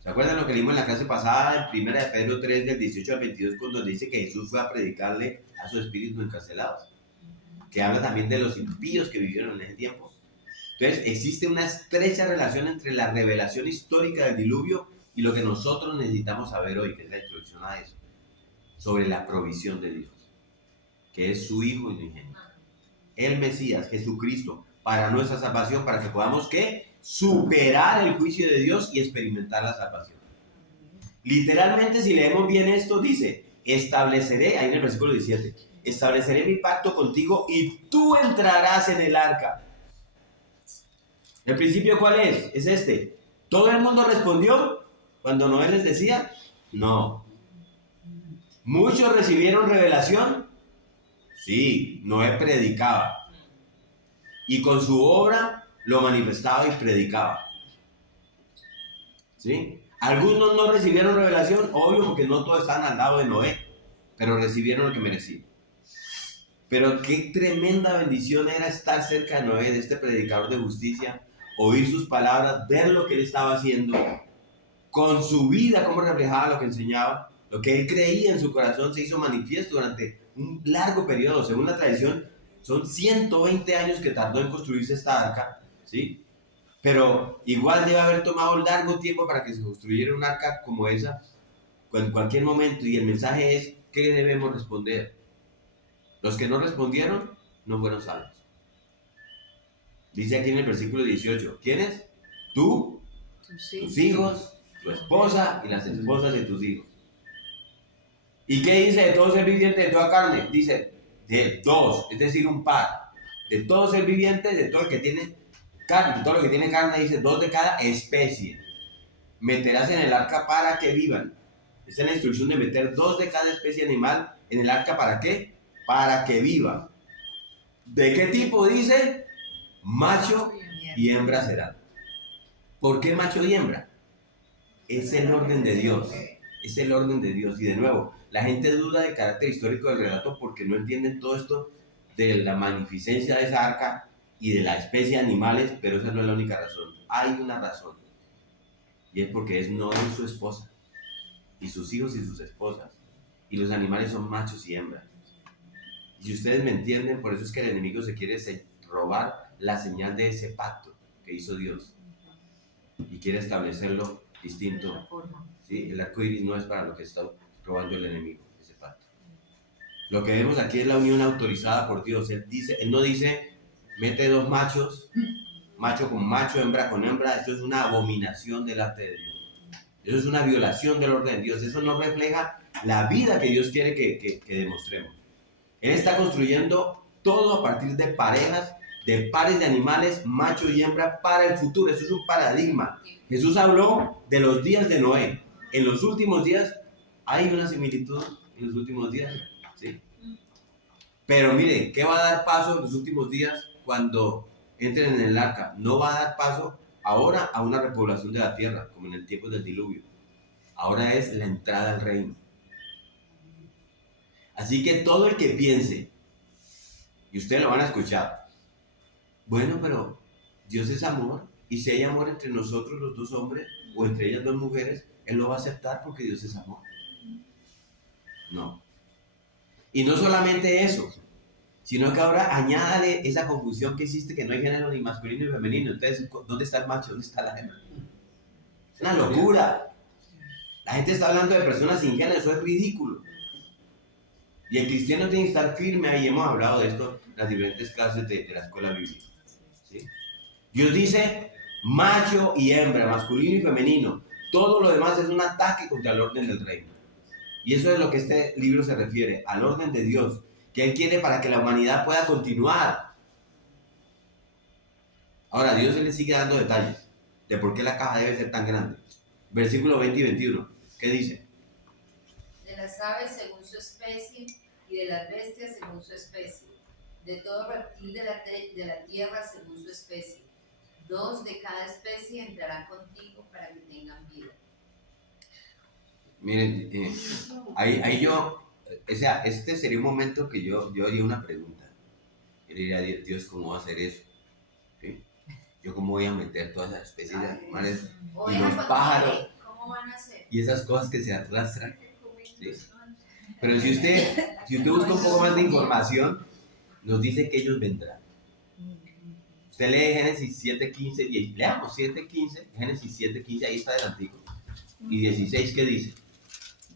¿Se acuerdan lo que leímos en la clase pasada, en 1 de Pedro 3, del 18 al 22, cuando dice que Jesús fue a predicarle a sus espíritus encarcelados? Que habla también de los impíos que vivieron en ese tiempo. Entonces, existe una estrecha relación entre la revelación histórica del diluvio y lo que nosotros necesitamos saber hoy, que es la introducción a eso, sobre la provisión de Dios, que es su Hijo unigénito, el Mesías, Jesucristo, para nuestra salvación, para que podamos, ¿qué? Superar el juicio de Dios y experimentar la salvación. Literalmente, si leemos bien esto, dice, estableceré, ahí en el versículo 17, estableceré mi pacto contigo y tú entrarás en el arca. ¿El principio cuál es? Es este. ¿Todo el mundo respondió cuando Noé les decía? No. ¿Muchos recibieron revelación? Sí, Noé predicaba. Y con su obra lo manifestaba y predicaba. ¿Sí? Algunos no recibieron revelación, obvio, porque no todos están al lado de Noé, pero recibieron lo que merecían. Pero qué tremenda bendición era estar cerca de Noé, de este predicador de justicia, oír sus palabras, ver lo que él estaba haciendo, con su vida, cómo reflejaba lo que enseñaba, lo que él creía en su corazón se hizo manifiesto durante un largo periodo. Según la tradición, son 120 años que tardó en construirse esta arca, ¿sí? Pero igual debe haber tomado largo tiempo para que se construyera una arca como esa, en cualquier momento. Y el mensaje es, ¿qué debemos responder? Los que no respondieron no fueron salvos. Dice aquí en el versículo 18, ¿quiénes? tú, Sí. tus hijos, tu esposa y las esposas de tus hijos. ¿Y qué dice de todo ser viviente de toda carne? Dice de dos, es decir, un par. De todo ser viviente, de todo el que tiene carne, de todo lo que tiene carne, dice dos de cada especie. Meterás en el arca para que vivan. Esa es la instrucción de meter dos de cada especie animal en el arca. ¿Para qué? Para que vivan. ¿De qué tipo dice? Macho y hembra serán. ¿Por qué macho y hembra? Es el orden de Dios. Es el orden de Dios. Y de nuevo, la gente duda del carácter histórico del relato porque no entienden todo esto de la magnificencia de esa arca y de la especie de animales, pero esa no es la única razón. Hay una razón. Y es porque es Noé y su esposa, y sus hijos y sus esposas. Y los animales son machos y hembras. Y si ustedes me entienden, por eso es que el enemigo se quiere robar la señal de ese pacto que hizo Dios. Y quiere establecerlo distinto. ¿Sí? El arco iris no es para lo que está robando el enemigo, ese pacto. Lo que vemos aquí es la unión autorizada por Dios. Él no dice, mete dos machos, macho con macho, hembra con hembra. Esto es una abominación delante de Dios. Eso es una violación del orden de Dios. Eso no refleja la vida que Dios quiere que demostremos. Él está construyendo todo a partir de parejas, de pares de animales, macho y hembra, para el futuro. Eso es un paradigma. Jesús habló de los días de Noé. En los últimos días, hay una similitud en los últimos días, ¿sí? Pero miren, ¿qué va a dar paso en los últimos días cuando entren en el arca? No va a dar paso ahora a una repoblación de la tierra, como en el tiempo del diluvio. Ahora es la entrada al reino. Así que todo el que piense, y ustedes lo van a escuchar, bueno, pero Dios es amor, y si hay amor entre nosotros los dos hombres, o entre ellas dos mujeres, Él lo va a aceptar porque Dios es amor. No. Y no solamente eso, sino que ahora añádale esa confusión que existe, que no hay género ni masculino ni femenino. Entonces, ¿dónde está el macho? ¿Dónde está la hembra? Es una locura. La gente está hablando de personas sin género, eso es ridículo. Y el cristiano tiene que estar firme ahí. Hemos hablado de esto en las diferentes clases de la escuela bíblica. ¿Sí? Dios dice macho y hembra, masculino y femenino. Todo lo demás es un ataque contra el orden del reino. Y eso es lo que este libro se refiere, al orden de Dios, que Él quiere para que la humanidad pueda continuar. Ahora, Dios le sigue dando detalles de por qué la caja debe ser tan grande. Versículo 20 y 21, ¿qué dice? De las aves según su especie y de las bestias según su especie, de todo reptil de la tierra según su especie. Dos de cada especie entrarán contigo para que tengan vida. Miren, ahí yo, o sea, este sería un momento que yo haría una pregunta. Yo le diría a Dios, ¿cómo va a hacer eso? ¿Sí? ¿Yo cómo voy a meter todas las especies de animales y los pájaros? ¿Cómo van a hacer? Y esas cosas que se arrastran. ¿Sí? Pero si usted busca un poco más de información, nos dice que ellos vendrán. Usted lee Génesis 7:15 y leamos 7:15, Génesis 7:15, ahí está adelantico. Y 16, ¿qué dice?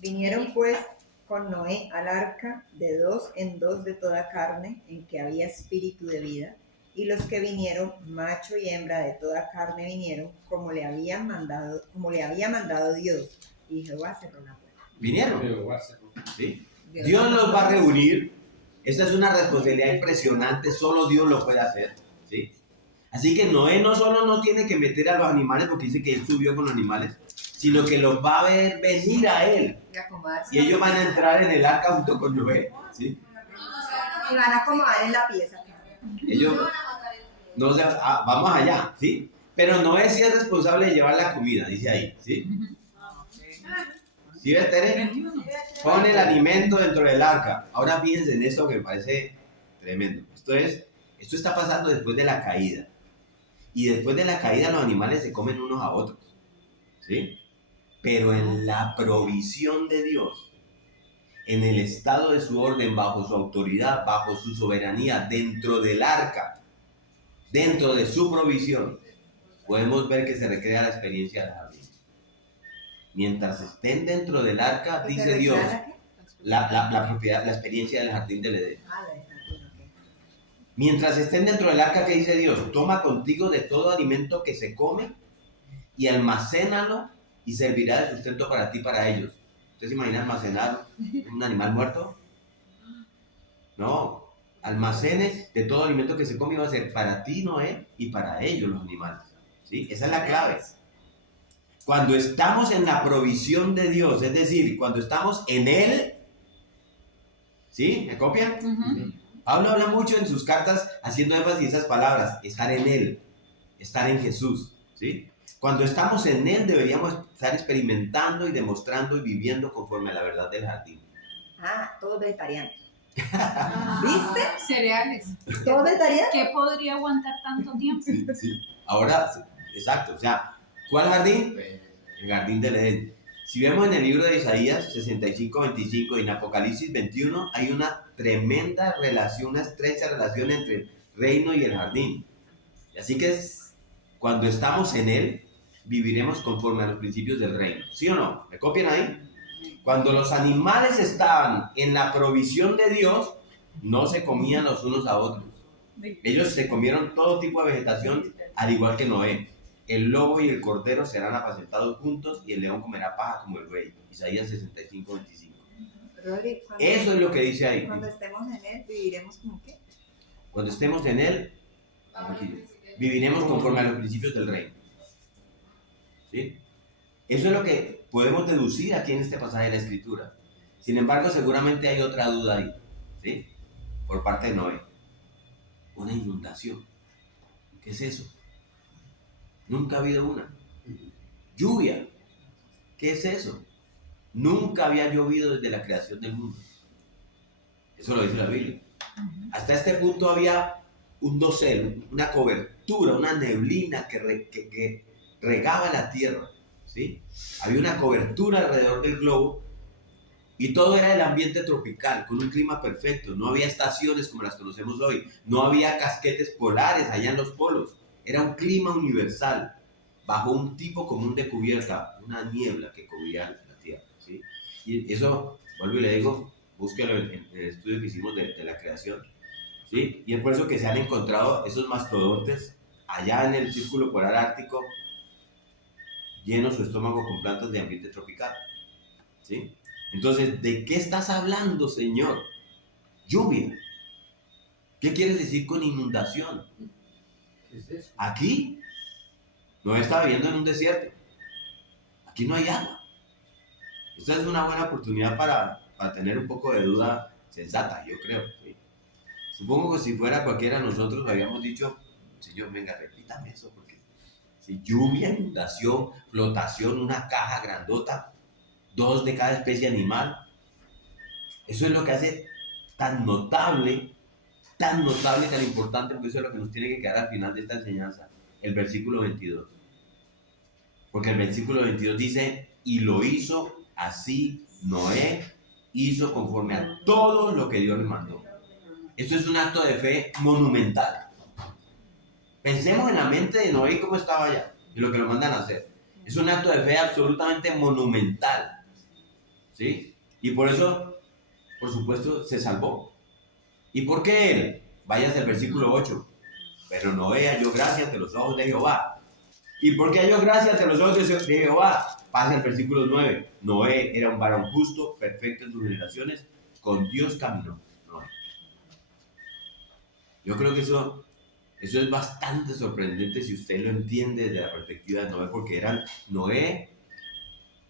Vinieron pues con Noé al arca de dos en dos de toda carne, en que había espíritu de vida, y los que vinieron, macho y hembra de toda carne vinieron, como le había mandado Dios, y Jehová cerró la puerta. ¿Vinieron? ¿Sí? Dios los va a reunir. Esta es una responsabilidad impresionante, solo Dios lo puede hacer, ¿sí? Así que Noé no solo no tiene que meter a los animales porque dice que él subió con los animales, sino que los va a ver venir a él. Y ellos van a entrar en el arca junto con Noé, ¿sí? Y van a acomodar en la pieza. Ellos, no, vamos allá, ¿sí? Pero Noé sí es responsable de llevar la comida, dice ahí, ¿sí? ¿Sí ves, Tere? Pon el alimento dentro del arca. Ahora fíjense en esto que me parece tremendo. Esto está pasando después de la caída. Y después de la caída los animales se comen unos a otros, ¿sí? Pero en la provisión de Dios, en el estado de su orden, bajo su autoridad, bajo su soberanía, dentro del arca, dentro de su provisión, podemos ver que se recrea la experiencia del jardín. Mientras estén dentro del arca, dice Dios, la propiedad, la experiencia del jardín del Edén. Mientras estén dentro del arca, ¿qué dice Dios? Toma contigo de todo alimento que se come y almacénalo y servirá de sustento para ti y para ellos. ¿Usted se imagina almacenar un animal muerto? No, almacene de todo alimento que se come va a ser para ti, Noé, y para ellos los animales. ¿Sí? Esa es la clave. Cuando estamos en la provisión de Dios, es decir, cuando estamos en Él, ¿sí? ¿Me copian? Pablo habla mucho en sus cartas haciendo énfasis en esas palabras, estar en Él, estar en Jesús, ¿sí? Cuando estamos en Él deberíamos estar experimentando y demostrando y viviendo conforme a la verdad del jardín. Ah, todos vegetarianos. ¿Viste? Cereales. ¿Todos vegetarianos? ¿Qué podría aguantar tanto tiempo? Sí, sí. Ahora, sí, exacto, o sea, ¿cuál jardín? El jardín del Edén. Si vemos en el libro de Isaías 65-25 y en Apocalipsis 21, hay una tremenda relación, una estrecha relación entre el reino y el jardín. Así que cuando estamos en él, viviremos conforme a los principios del reino. ¿Sí o no? ¿Me copian ahí? Cuando los animales estaban en la provisión de Dios, no se comían los unos a otros. Ellos se comieron todo tipo de vegetación, al igual que Noé. El lobo y el cordero serán apacentados juntos y el león comerá paja como el rey. Isaías 65-25. Rodri, Eso es lo que dice ahí. Cuando estemos en él, ¿viviremos como qué? Cuando estemos en él, viviremos conforme a los principios del reino. ¿Sí? Eso es lo que podemos deducir aquí en este pasaje de la Escritura. Sin embargo, seguramente hay otra duda ahí, ¿sí? Por parte de Noé. Una inundación. ¿Qué es eso? Nunca ha habido una. Lluvia. ¿Qué es eso? Nunca había llovido desde la creación del mundo. Eso lo dice la Biblia. Hasta este punto había un dosel, una cobertura, una neblina que regaba la tierra, ¿sí? Había una cobertura alrededor del globo y todo era el ambiente tropical, con un clima perfecto. No había estaciones como las conocemos hoy. No había casquetes polares allá en los polos. Era un clima universal, bajo un tipo común de cubierta, una niebla que cubría la tierra, ¿sí? Y eso, vuelvo y le digo, búsquelo en el estudio que hicimos de la creación, ¿sí? Y es por eso que se han encontrado esos mastodontes allá en el círculo polar ártico, llenos su estómago con plantas de ambiente tropical, ¿sí? Entonces, ¿de qué estás hablando, Señor? Lluvia. ¿Qué quieres decir con inundación? Aquí no está viviendo en un desierto. Aquí no hay agua. Esta es una buena oportunidad para tener un poco de duda sensata, yo creo, ¿sí? Supongo que si fuera cualquiera de nosotros habíamos dicho, Señor, venga, repítame eso, porque si lluvia, inundación, flotación, una caja grandota, 2 de cada especie animal, eso es lo que hace tan notable, tan importante, porque eso es lo que nos tiene que quedar al final de esta enseñanza, el versículo 22. Porque el versículo 22 dice, y lo hizo así Noé, hizo conforme a todo lo que Dios le mandó. Esto es un acto de fe monumental. Pensemos en la mente de Noé y cómo estaba allá, y lo que lo mandan a hacer. Es un acto de fe absolutamente monumental, ¿sí? Y por eso, por supuesto, se salvó. ¿Y por qué él? Váyase al versículo 8. Pero Noé halló gracia ante los ojos de Jehová. ¿Y por qué halló gracia ante los ojos de Jehová? Pasa al versículo 9. Noé era un varón justo, perfecto en sus generaciones, con Dios caminó. Noé. Yo creo que eso es bastante sorprendente si usted lo entiende desde la perspectiva de Noé, porque eran Noé,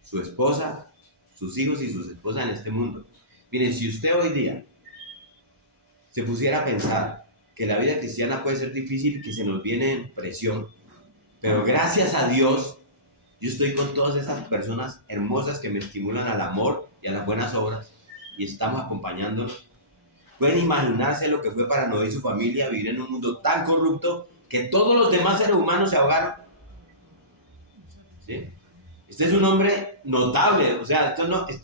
su esposa, sus hijos y sus esposas en este mundo. Miren, si usted hoy día se pusiera a pensar que la vida cristiana puede ser difícil y que se nos viene presión, pero gracias a Dios, yo estoy con todas esas personas hermosas que me estimulan al amor y a las buenas obras y estamos acompañándonos. Pueden imaginarse lo que fue para Noé y su familia vivir en un mundo tan corrupto que todos los demás seres humanos se ahogaron. ¿Sí? Este es un hombre notable, o sea,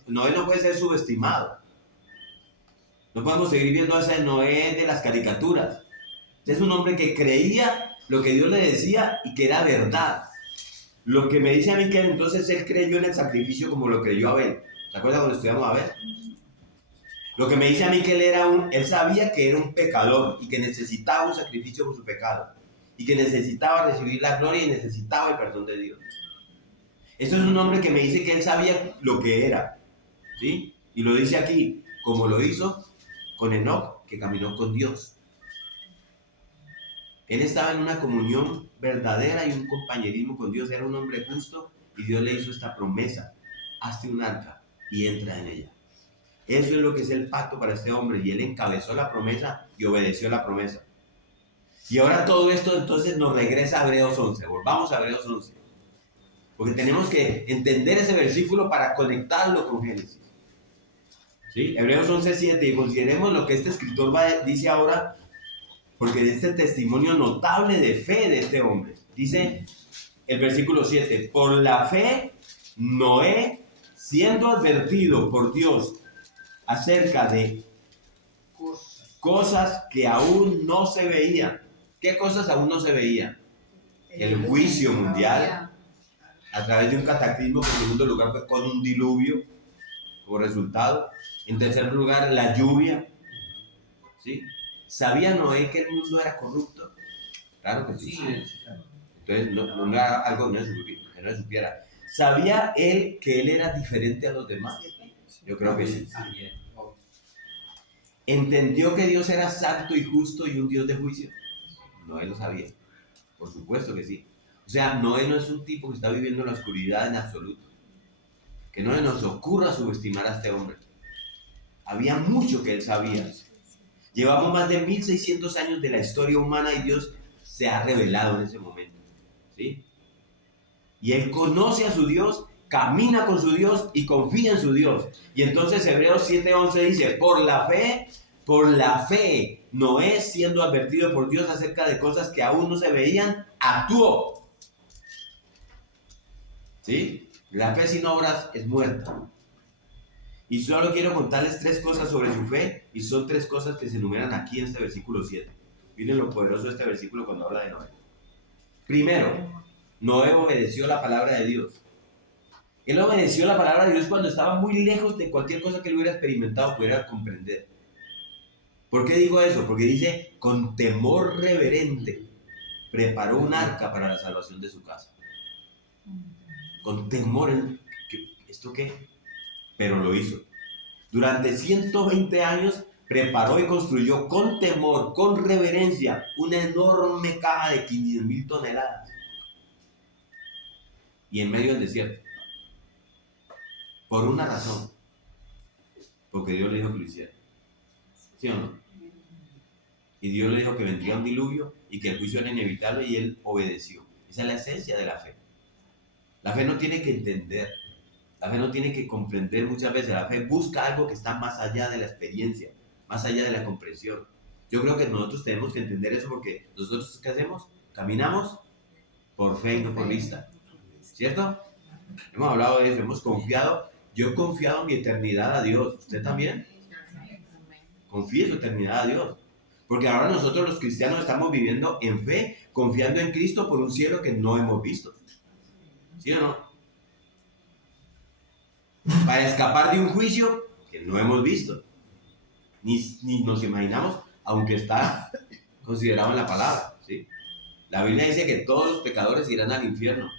Noé no puede ser subestimado. No podemos seguir viendo a ese Noé de las caricaturas. Este es un hombre que creía lo que Dios le decía y que era verdad. Lo que me dice a mí que entonces él creyó en el sacrificio como lo creyó Abel. ¿Se acuerdan cuando estudiamos a Abel? Lo que me dice a mí que él sabía que era un pecador y que necesitaba un sacrificio por su pecado y que necesitaba recibir la gloria y necesitaba el perdón de Dios. Esto es un hombre que me dice que él sabía lo que era, ¿sí? Y lo dice aquí, como lo hizo con Enoc, que caminó con Dios. Él estaba en una comunión verdadera y un compañerismo con Dios. Era un hombre justo y Dios le hizo esta promesa: hazte un arca y entra en ella. Eso es lo que es el pacto para este hombre, y él encabezó la promesa y obedeció la promesa. Y ahora todo esto entonces nos regresa a Hebreos 11. Volvamos a Hebreos 11. Porque tenemos que entender ese versículo para conectarlo con Génesis. ¿Sí? Hebreos 11:7. Y consideremos lo que este escritor dice ahora, porque de este testimonio notable de fe de este hombre. Dice el versículo 7. Por la fe, Noé, siendo advertido por Dios acerca de cosas que aún no se veían. ¿Qué cosas aún no se veían? El juicio mundial a través de un cataclismo, que en segundo lugar fue con un diluvio como resultado. En tercer lugar, la lluvia. ¿Sí? ¿Sabía Noé que el mundo era corrupto? Claro que sí. Entonces no era algo que no se supiera. ¿Sabía él que él era diferente a los demás? Yo creo que sí. ¿Entendió que Dios era santo y justo y un Dios de juicio? Noé lo sabía. Por supuesto que sí. O sea, Noé no es un tipo que está viviendo en la oscuridad en absoluto. Que no nos ocurra subestimar a este hombre. Había mucho que él sabía. Llevamos más de 1600 años de la historia humana y Dios se ha revelado en ese momento. ¿Sí? Y él conoce a su Dios, camina con su Dios y confía en su Dios. Y entonces Hebreos 7:11 dice: por la fe, Noé, siendo advertido por Dios acerca de cosas que aún no se veían, actuó. ¿Sí? La fe sin obras es muerta. Y solo quiero contarles 3 cosas sobre su fe, y son 3 cosas que se enumeran aquí en este versículo 7. Miren lo poderoso de este versículo cuando habla de Noé. Primero, Noé obedeció la palabra de Dios. Él obedeció la palabra de Dios cuando estaba muy lejos de cualquier cosa que él hubiera experimentado o pudiera comprender. ¿Por qué digo eso? Porque dice, con temor reverente, preparó un arca para la salvación de su casa. Con temor, ¿esto qué? Pero lo hizo. Durante 120 años preparó y construyó con temor, con reverencia, una enorme caja de 500,000 toneladas. Y en medio del desierto. Por una razón. Porque Dios le dijo que lo hiciera. ¿Sí o no? Y Dios le dijo que vendría un diluvio y que el juicio era inevitable, y él obedeció. Esa es la esencia de la fe. La fe no tiene que entender. La fe no tiene que comprender muchas veces. La fe busca algo que está más allá de la experiencia, más allá de la comprensión. Yo creo que nosotros tenemos que entender eso, porque nosotros, ¿qué hacemos? Caminamos por fe y no por vista. ¿Cierto? Hemos hablado de eso, hemos confiado. Yo he confiado mi eternidad a Dios. ¿Usted también? Confíe su eternidad a Dios. Porque ahora nosotros los cristianos estamos viviendo en fe, confiando en Cristo por un cielo que no hemos visto. ¿Sí o no? Para escapar de un juicio que no hemos visto, ni nos imaginamos, aunque está considerado en la palabra, ¿sí? La Biblia dice que todos los pecadores irán al infierno,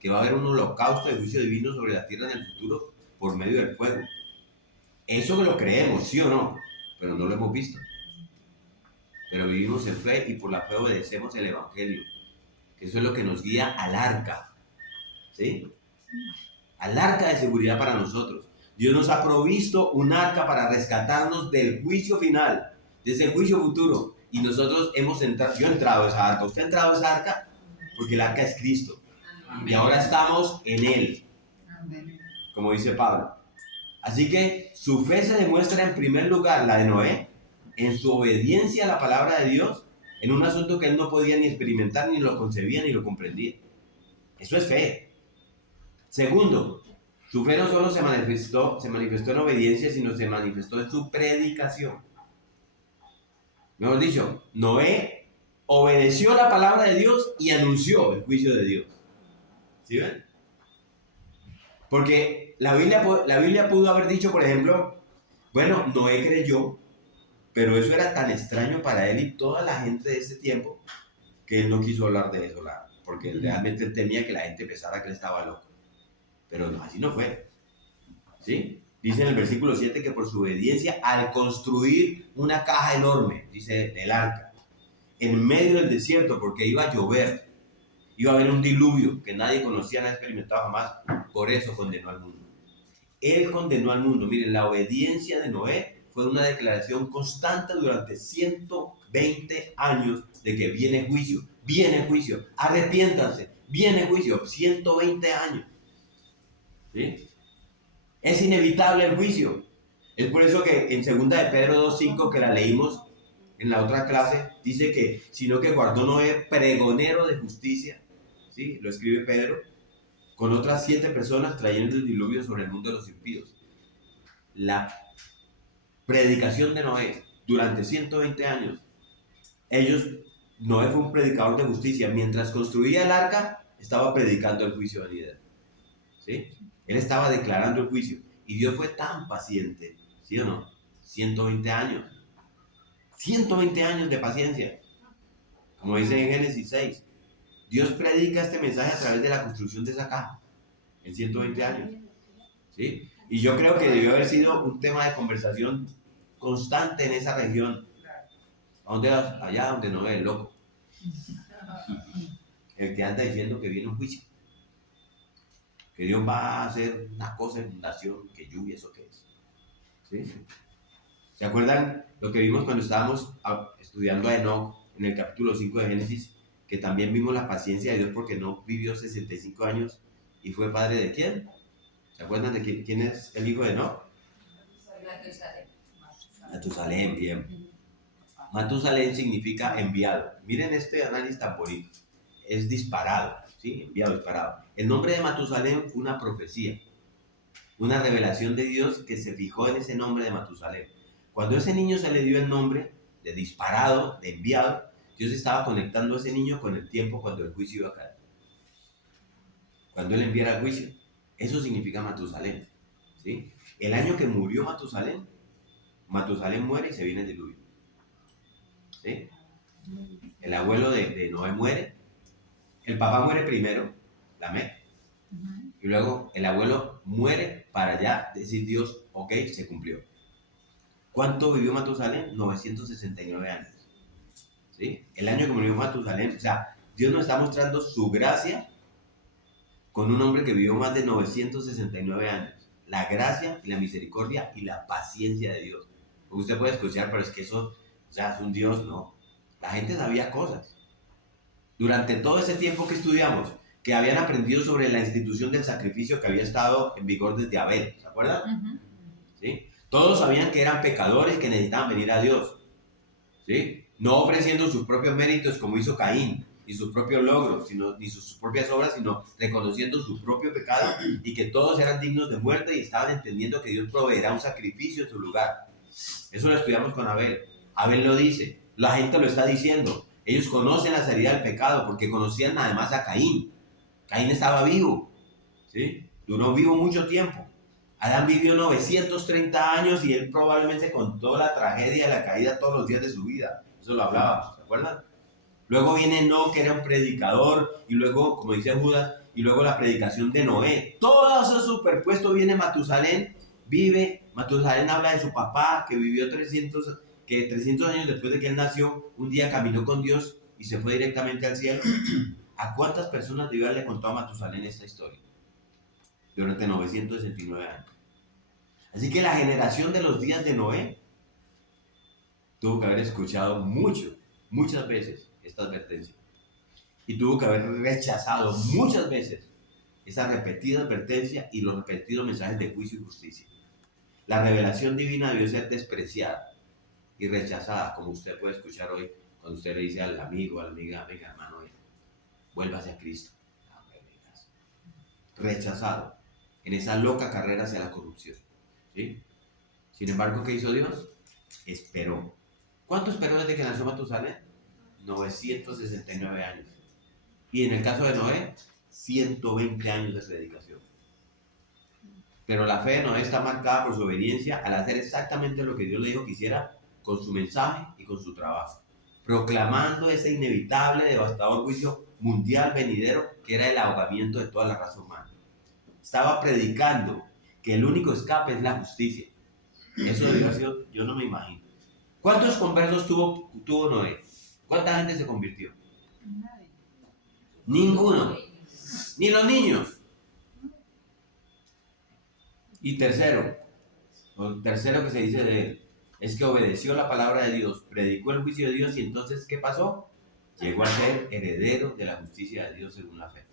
que va a haber un holocausto de juicio divino sobre la tierra en el futuro por medio del fuego. Eso que lo creemos, ¿sí o no? Pero no lo hemos visto. Pero vivimos en fe y por la fe obedecemos el Evangelio, que eso es lo que nos guía al arca, ¿sí? Al arca de seguridad para nosotros. Dios nos ha provisto un arca para rescatarnos del juicio final, de ese juicio futuro. Y nosotros hemos entrado, yo he entrado a esa arca, usted ha entrado a esa arca, porque el arca es Cristo. Y ahora estamos en Él, como dice Pablo. Así que su fe se demuestra en primer lugar, la de Noé, en su obediencia a la palabra de Dios, en un asunto que él no podía ni experimentar, ni lo concebía, ni lo comprendía. Eso es fe. Segundo, su fe no solo se manifestó en obediencia, sino se manifestó en su predicación. Mejor dicho, Noé obedeció la palabra de Dios y anunció el juicio de Dios. ¿Sí ven? Porque la Biblia pudo haber dicho, por ejemplo, bueno, Noé creyó, pero eso era tan extraño para él y toda la gente de ese tiempo, que él no quiso hablar de eso, porque realmente él temía que la gente pensara que él estaba loco. Pero no, así no fue. ¿Sí? Dice en el versículo 7 que por su obediencia al construir una caja enorme, dice el arca, en medio del desierto, porque iba a llover, iba a haber un diluvio que nadie conocía, nadie experimentado jamás, por eso condenó al mundo. Él condenó al mundo. Miren, la obediencia de Noé fue una declaración constante durante 120 años de que viene juicio, arrepiéntanse, viene juicio, 120 años. ¿Sí? Es inevitable el juicio. Es por eso que en 2 de Pedro 2:5, que la leímos en la otra clase, dice que, sino que guardó Noé pregonero de justicia, ¿sí? Lo escribe Pedro, con otras 7 personas trayendo el diluvio sobre el mundo de los impíos. La predicación de Noé durante 120 años, Noé fue un predicador de justicia. Mientras construía el arca, estaba predicando el juicio venidero. ¿Sí? Él estaba declarando el juicio. Y Dios fue tan paciente, ¿sí o no? 120 años. 120 años de paciencia. Como dice en Génesis 6. Dios predica este mensaje a través de la construcción de esa caja. En 120 años. ¿Sí? Y yo creo que debió haber sido un tema de conversación constante en esa región. ¿A dónde vas? Allá donde no ve el loco. El que anda diciendo que viene un juicio. Que Dios va a hacer una cosa, inundación, que lluvia, ¿eso qué es? ¿Sí? ¿Se acuerdan lo que vimos cuando estábamos estudiando a Enoc en el capítulo 5 de Génesis? Que también vimos la paciencia de Dios porque no vivió 65 años y fue padre de ¿quién? ¿Se acuerdan de quién es el hijo de Enoc? Matusalén, bien. Matusalén significa enviado. Miren este análisis tan bonito. Es disparado, ¿sí? Enviado, disparado. El nombre de Matusalén fue una profecía, una revelación de Dios que se fijó en ese nombre de Matusalén. Cuando a ese niño se le dio el nombre de disparado, de enviado, Dios estaba conectando a ese niño con el tiempo cuando el juicio iba a caer. Cuando él enviara el juicio. Eso significa Matusalén, ¿sí? El año que murió Matusalén, Matusalén muere y se viene el diluvio. ¿Sí? El abuelo de Noé muere. El papá muere primero, Lamec. Y luego el abuelo muere para ya decir Dios, ok, se cumplió. ¿Cuánto vivió Matusalén? 969 años. ¿Sí? El año que murió Matusalén, o sea, Dios nos está mostrando su gracia con un hombre que vivió más de 969 años. La gracia y la misericordia y la paciencia de Dios. Porque usted puede escuchar, pero es que eso, o sea, es un Dios, no. La gente sabía cosas. Durante todo ese tiempo que estudiamos, que habían aprendido sobre la institución del sacrificio que había estado en vigor desde Abel, ¿se acuerdan? ¿Sí? Todos sabían que eran pecadores que necesitaban venir a Dios. ¿Sí? No ofreciendo sus propios méritos como hizo Caín, ni sus propios logros, ni sus propias obras, sino reconociendo su propio pecado y que todos eran dignos de muerte y estaban entendiendo que Dios proveerá un sacrificio en su lugar. Eso lo estudiamos con Abel. Abel lo dice, la gente lo está diciendo. Ellos conocen la salida del pecado porque conocían además a Caín. Caín estaba vivo, ¿sí? Duró vivo mucho tiempo. Adán vivió 930 años y él probablemente contó la tragedia de la caída todos los días de su vida. Eso lo hablábamos, ¿se acuerdan? Luego viene Enoc, que era un predicador, y luego, como dice Judas, y luego la predicación de Noé. Todo eso superpuesto viene Matusalén, Matusalén habla de su papá, que vivió 300 años después de que él nació, un día caminó con Dios y se fue directamente al cielo. ¿A cuántas personas Dios le contó a Matusalén esta historia? Durante 969 años. Así que la generación de los días de Noé tuvo que haber escuchado muchas veces esta advertencia. Y tuvo que haber rechazado muchas veces esa repetida advertencia y los repetidos mensajes de juicio y justicia. La revelación divina debió ser despreciada y rechazada, como usted puede escuchar hoy cuando usted le dice al amigo, a la amiga, venga hermano, vuélvase a Cristo. Rechazado en esa loca carrera hacia la corrupción. ¿Sí? Sin embargo, ¿qué hizo Dios? Esperó. ¿Cuánto esperó desde que nació Matusalén? 969 años. Y en el caso de Noé, 120 años de predicación. Pero la fe de Noé está marcada por su obediencia al hacer exactamente lo que Dios le dijo que hiciera con su mensaje y con su trabajo, proclamando ese inevitable, devastador juicio mundial venidero que era el ahogamiento de toda la raza humana. estaba predicando que el único escape es la justicia. Eso debió haber sido, yo no me imagino. ¿Cuántos conversos tuvo Noé? ¿Cuánta gente se convirtió? Ninguno. Ni los niños. Y tercero que se dice de él, es que obedeció la palabra de Dios, predicó el juicio de Dios y entonces, ¿qué pasó? Llegó a ser heredero de la justicia de Dios según la fe.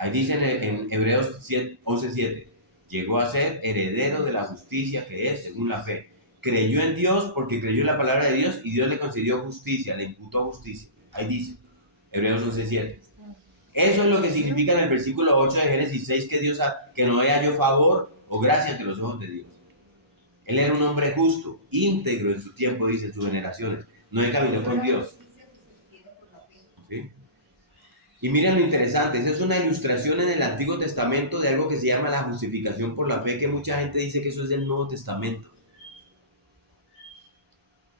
Ahí dice en Hebreos 11:7, llegó a ser heredero de la justicia que es según la fe. Creyó en Dios porque creyó en la palabra de Dios y Dios le concedió justicia, le imputó justicia. Ahí dice, Hebreos 11:7. Eso es lo que significa en el versículo 8 de Génesis 6, que Noé halló favor o gracia ante los ojos de Dios. Él era un hombre justo, íntegro en su tiempo, dice, en sus generaciones. Noé caminó con Dios. ¿Sí? Y miren lo interesante, esa es una ilustración en el Antiguo Testamento de algo que se llama la justificación por la fe, que mucha gente dice que eso es del Nuevo Testamento.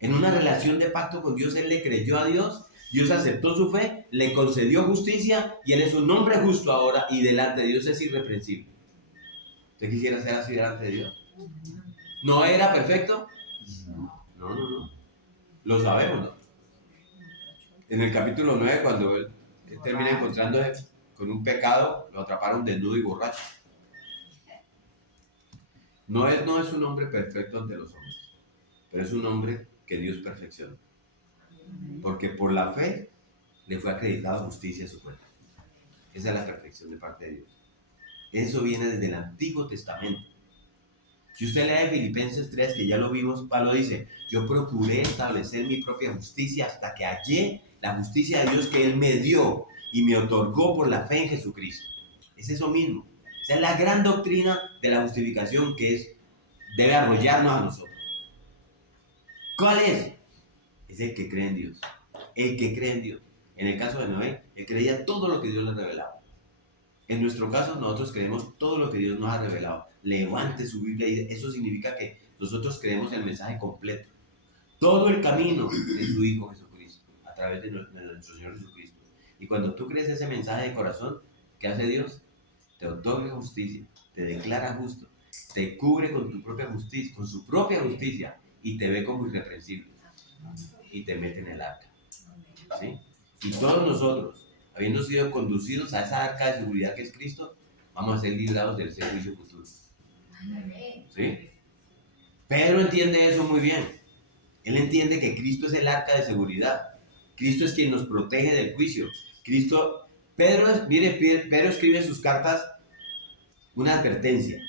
En una relación de pacto con Dios, él le creyó a Dios, Dios aceptó su fe, le concedió justicia y él es un hombre justo ahora y delante de Dios es irreprensible. ¿Usted quisiera ser así delante de Dios? ¿No era perfecto? No. Lo sabemos, ¿no? En el capítulo 9, cuando él termina encontrándose con un pecado, lo atraparon desnudo y borracho. No es un hombre perfecto ante los hombres, pero es un hombre que Dios perfecciona. Porque por la fe le fue acreditada justicia a su cuenta. Esa es la perfección de parte de Dios. Eso viene desde el Antiguo Testamento. Si usted lee Filipenses 3, que ya lo vimos, Pablo dice, yo procuré establecer mi propia justicia hasta que hallé la justicia de Dios que Él me dio y me otorgó por la fe en Jesucristo. Es eso mismo. Esa es la gran doctrina de la justificación que debe arrollarnos a nosotros. ¿Cuál es? Es el que cree en Dios. El que cree en Dios. En el caso de Noé, él creía todo lo que Dios le revelaba. En nuestro caso, nosotros creemos todo lo que Dios nos ha revelado. Levante su Biblia y eso significa que nosotros creemos el mensaje completo. Todo el camino de su Hijo Jesucristo, a través de nuestro Señor Jesucristo. Y cuando tú crees ese mensaje de corazón, ¿qué hace Dios? Te otorga justicia, te declara justo, te cubre con tu propia justicia, con su propia justicia y te ve como irreprensible. Y te mete en el arca. ¿Sí? Y todos nosotros, habiendo sido conducidos a esa arca de seguridad que es Cristo, vamos a ser librados del juicio futuro. ¿Sí? Pedro entiende eso muy bien. Él entiende que Cristo es el arca de seguridad. Cristo es quien nos protege del juicio. Pedro escribe en sus cartas una advertencia.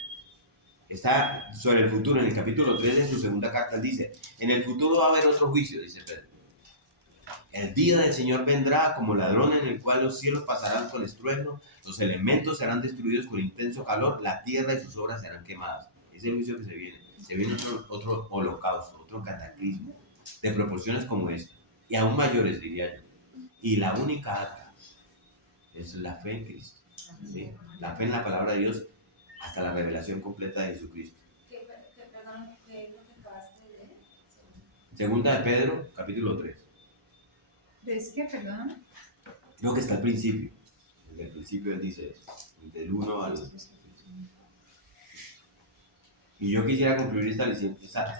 Está sobre el futuro, en el capítulo 3 de su segunda carta, él dice, en el futuro va a haber otro juicio, dice Pedro. El día del Señor vendrá como ladrón en el cual los cielos pasarán con estruendo, los elementos serán destruidos con intenso calor, la tierra y sus obras serán quemadas. Es el juicio que se viene. Se viene otro holocausto, otro cataclismo, de proporciones como esta, y aún mayores, diría yo. Y la única arca es la fe en Cristo. ¿Sí? La fe en la palabra de Dios hasta la revelación completa de Jesucristo. ¿Qué es lo que acabaste de leer? Segunda de Pedro, capítulo 3. ¿Es qué, perdón? Creo que está al principio. Desde el principio él dice eso. Del 1 al... Y yo quisiera concluir esta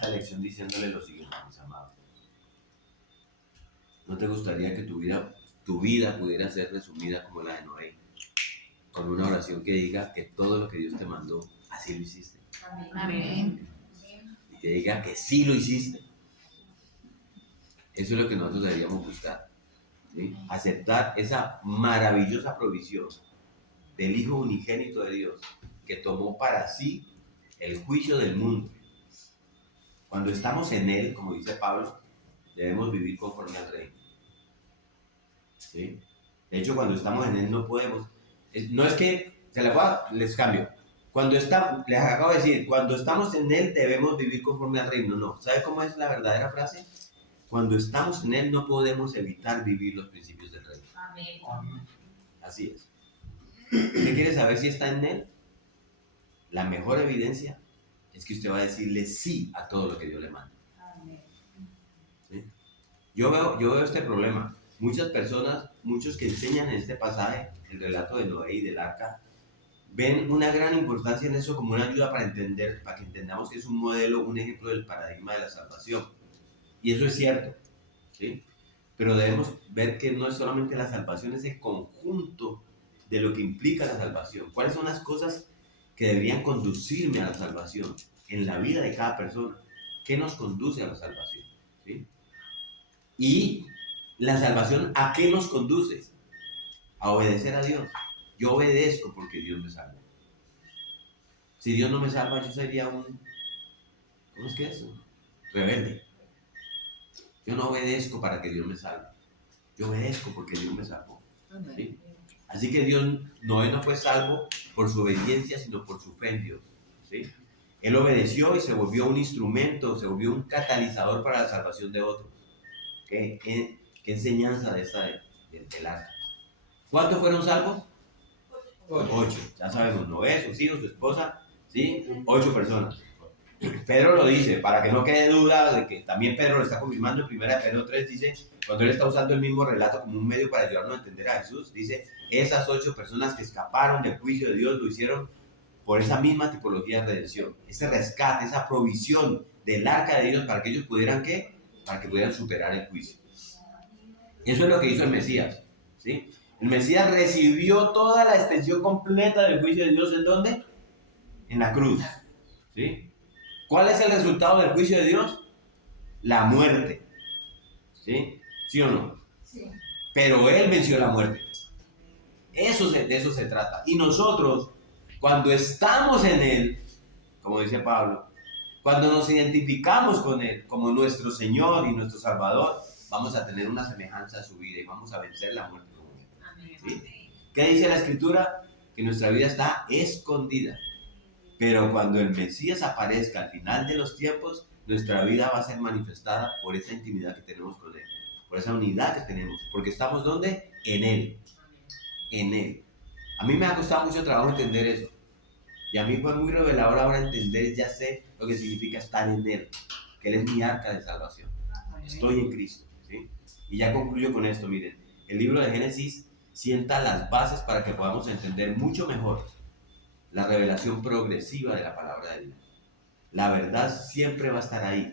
lección diciéndole lo siguiente, mis amados. ¿No te gustaría que tu vida pudiera ser resumida como la de Noé? Con una oración que diga que todo lo que Dios te mandó, así lo hiciste. Amén. Y que diga que sí lo hiciste. Eso es lo que nosotros deberíamos buscar. ¿Sí? Aceptar esa maravillosa provisión del Hijo unigénito de Dios que tomó para sí el juicio del mundo. Cuando estamos en Él, como dice Pablo, debemos vivir conforme al reino. ¿Sí? De hecho, cuando estamos en Él no podemos... No es que les cambio. Les acabo de decir, cuando estamos en Él debemos vivir conforme al reino. No. ¿Sabe cómo es la verdadera frase? Cuando estamos en Él no podemos evitar vivir los principios del reino. Amén. Así es. ¿Usted quiere saber si está en Él? La mejor evidencia es que usted va a decirle sí a todo lo que Dios le manda. ¿Sí? Yo veo este problema. Muchas personas, muchos que enseñan en este pasaje el relato de Noé y del arca, ven una gran importancia en eso como una ayuda para entender, para que entendamos que es un modelo, un ejemplo del paradigma de la salvación. Y eso es cierto, ¿sí? Pero debemos ver que no es solamente la salvación, es el conjunto de lo que implica la salvación. ¿Cuáles son las cosas que deberían conducirme a la salvación en la vida de cada persona? ¿Qué nos conduce a la salvación? ¿Sí? Y la salvación, ¿a qué nos conduce? A obedecer a Dios. Yo obedezco porque Dios me salva. Si Dios no me salva, yo sería un... ¿Cómo es que es? Rebelde. Yo no obedezco para que Dios me salve. Yo obedezco porque Dios me salvó. ¿Sí? Así que Noé no fue salvo por su obediencia, sino por su fe en Dios. ¿Sí? Él obedeció y se volvió un instrumento, se volvió un catalizador para la salvación de otros. ¿Qué enseñanza de esta del arca? ¿Cuántos fueron salvos? 8. Ya sabemos, Noé, sus hijos, su esposa, ¿sí? 8 personas. Pedro lo dice, para que no quede duda de que también Pedro lo está confirmando en 1 Pedro 3, dice, cuando él está usando el mismo relato como un medio para ayudarnos a entender a Jesús, dice, esas 8 personas que escaparon del juicio de Dios lo hicieron por esa misma tipología de redención, ese rescate, esa provisión del arca de Dios para que ellos pudieran, ¿qué? Para que pudieran superar el juicio. Eso es lo que hizo el Mesías, ¿sí? El Mesías recibió toda la extensión completa del juicio de Dios, ¿en dónde? En la cruz, ¿sí? ¿Cuál es el resultado del juicio de Dios? La muerte, ¿sí? ¿Sí o no? Sí. Pero Él venció la muerte. De eso se trata. Y nosotros, cuando estamos en Él, como dice Pablo, cuando nos identificamos con Él como nuestro Señor y nuestro Salvador, vamos a tener una semejanza a su vida y vamos a vencer la muerte. ¿Sí? ¿Qué dice la Escritura? Que nuestra vida está escondida. Pero cuando el Mesías aparezca al final de los tiempos, nuestra vida va a ser manifestada por esa intimidad que tenemos con Él, por esa unidad que tenemos, porque estamos ¿dónde? En Él. En Él. A mí me ha costado mucho trabajo entender eso. Y a mí fue muy revelador ahora entender, ya sé lo que significa estar en Él, que Él es mi arca de salvación. Estoy en Cristo. ¿Sí? Y ya concluyo con esto, miren. El libro de Génesis sienta las bases para que podamos entender mucho mejor la revelación progresiva de la palabra de Dios. La verdad siempre va a estar ahí,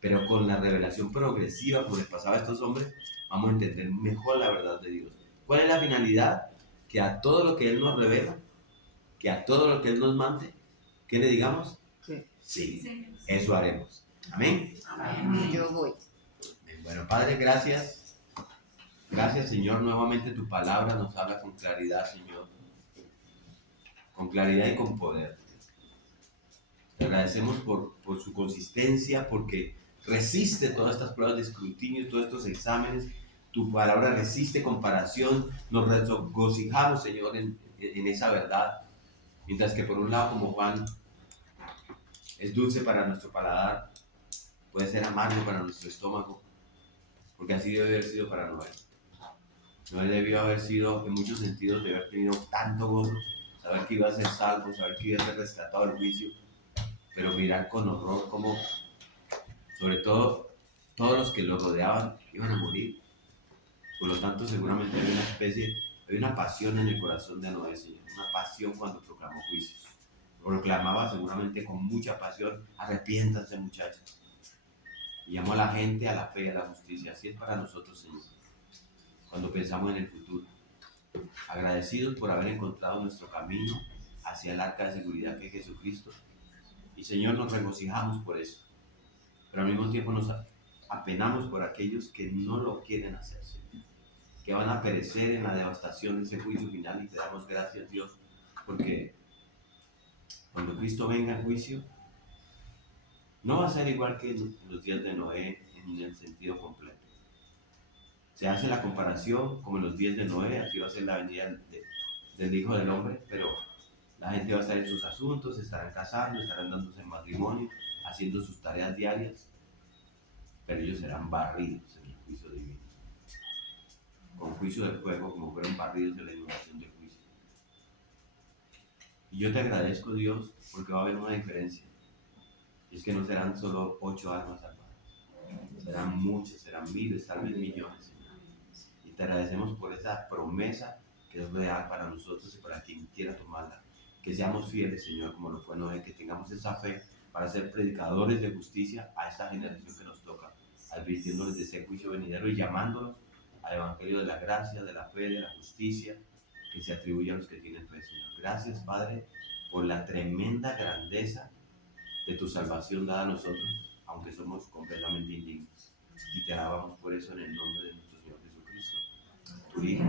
pero con la revelación progresiva, como les pasaba a estos hombres, vamos a entender mejor la verdad de Dios. ¿Cuál es la finalidad? Que a todo lo que Él nos revela, que a todo lo que Él nos mande, ¿qué le digamos? Sí, eso haremos. Amén. Amén. Yo voy. Bueno, Padre, gracias. Gracias, Señor. Nuevamente tu palabra nos habla con claridad, Señor. Con claridad y con poder. Te agradecemos por su consistencia, porque resiste todas estas pruebas de escrutinio, todos estos exámenes. Tu palabra resiste comparación. Nos regocijamos, Señor, en esa verdad. Mientras que por un lado, como Juan, es dulce para nuestro paladar, puede ser amargo para nuestro estómago, porque así debe haber sido para Noé. Noé debió haber sido, en muchos sentidos, de haber tenido tanto gozo, saber que iba a ser salvo, saber que iba a ser rescatado del juicio, pero mirar con horror cómo, sobre todo, todos los que lo rodeaban iban a morir. Por lo tanto, seguramente había una pasión en el corazón de Noé, Señor, una pasión cuando proclamó juicios. Proclamaba seguramente con mucha pasión: arrepiéntanse, muchachos. Y llamó a la gente a la fe y a la justicia. Así es para nosotros, Señor, cuando pensamos en el futuro. Agradecidos por haber encontrado nuestro camino hacia el arca de seguridad que es Jesucristo. Y, Señor, nos regocijamos por eso. Pero al mismo tiempo nos apenamos por aquellos que no lo quieren hacer, Señor, que van a perecer en la devastación de ese juicio final. Y te damos gracias, Dios, porque cuando Cristo venga al juicio, no va a ser igual que en los días de Noé en el sentido completo. Se hace la comparación como en los días de Noé, así va a ser la venida del Hijo del Hombre, pero la gente va a estar en sus asuntos, se estarán casando, estarán dándose en matrimonio, haciendo sus tareas diarias, pero ellos serán barridos en el juicio divino, con juicio del fuego, como fueron barridos en la inundación del juicio. Y yo te agradezco, Dios, porque va a haber una diferencia. Y es que no serán solo 8 almas salvadas, serán muchas, serán miles, tal vez millones, Señor. Y te agradecemos por esa promesa que es real para nosotros y para quien quiera tomarla. que seamos fieles, Señor, como lo fue Noé, que tengamos esa fe para ser predicadores de justicia a esta generación que nos toca, advirtiéndoles de ese juicio venidero y llamándolos al evangelio de la gracia, de la fe, de la justicia, que se atribuye a los que tienen fe, Señor. Gracias, Padre, por la tremenda grandeza de tu salvación dada a nosotros, aunque somos completamente indignos. Y te alabamos por eso en el nombre de nuestro Señor Jesucristo, tu Hijo,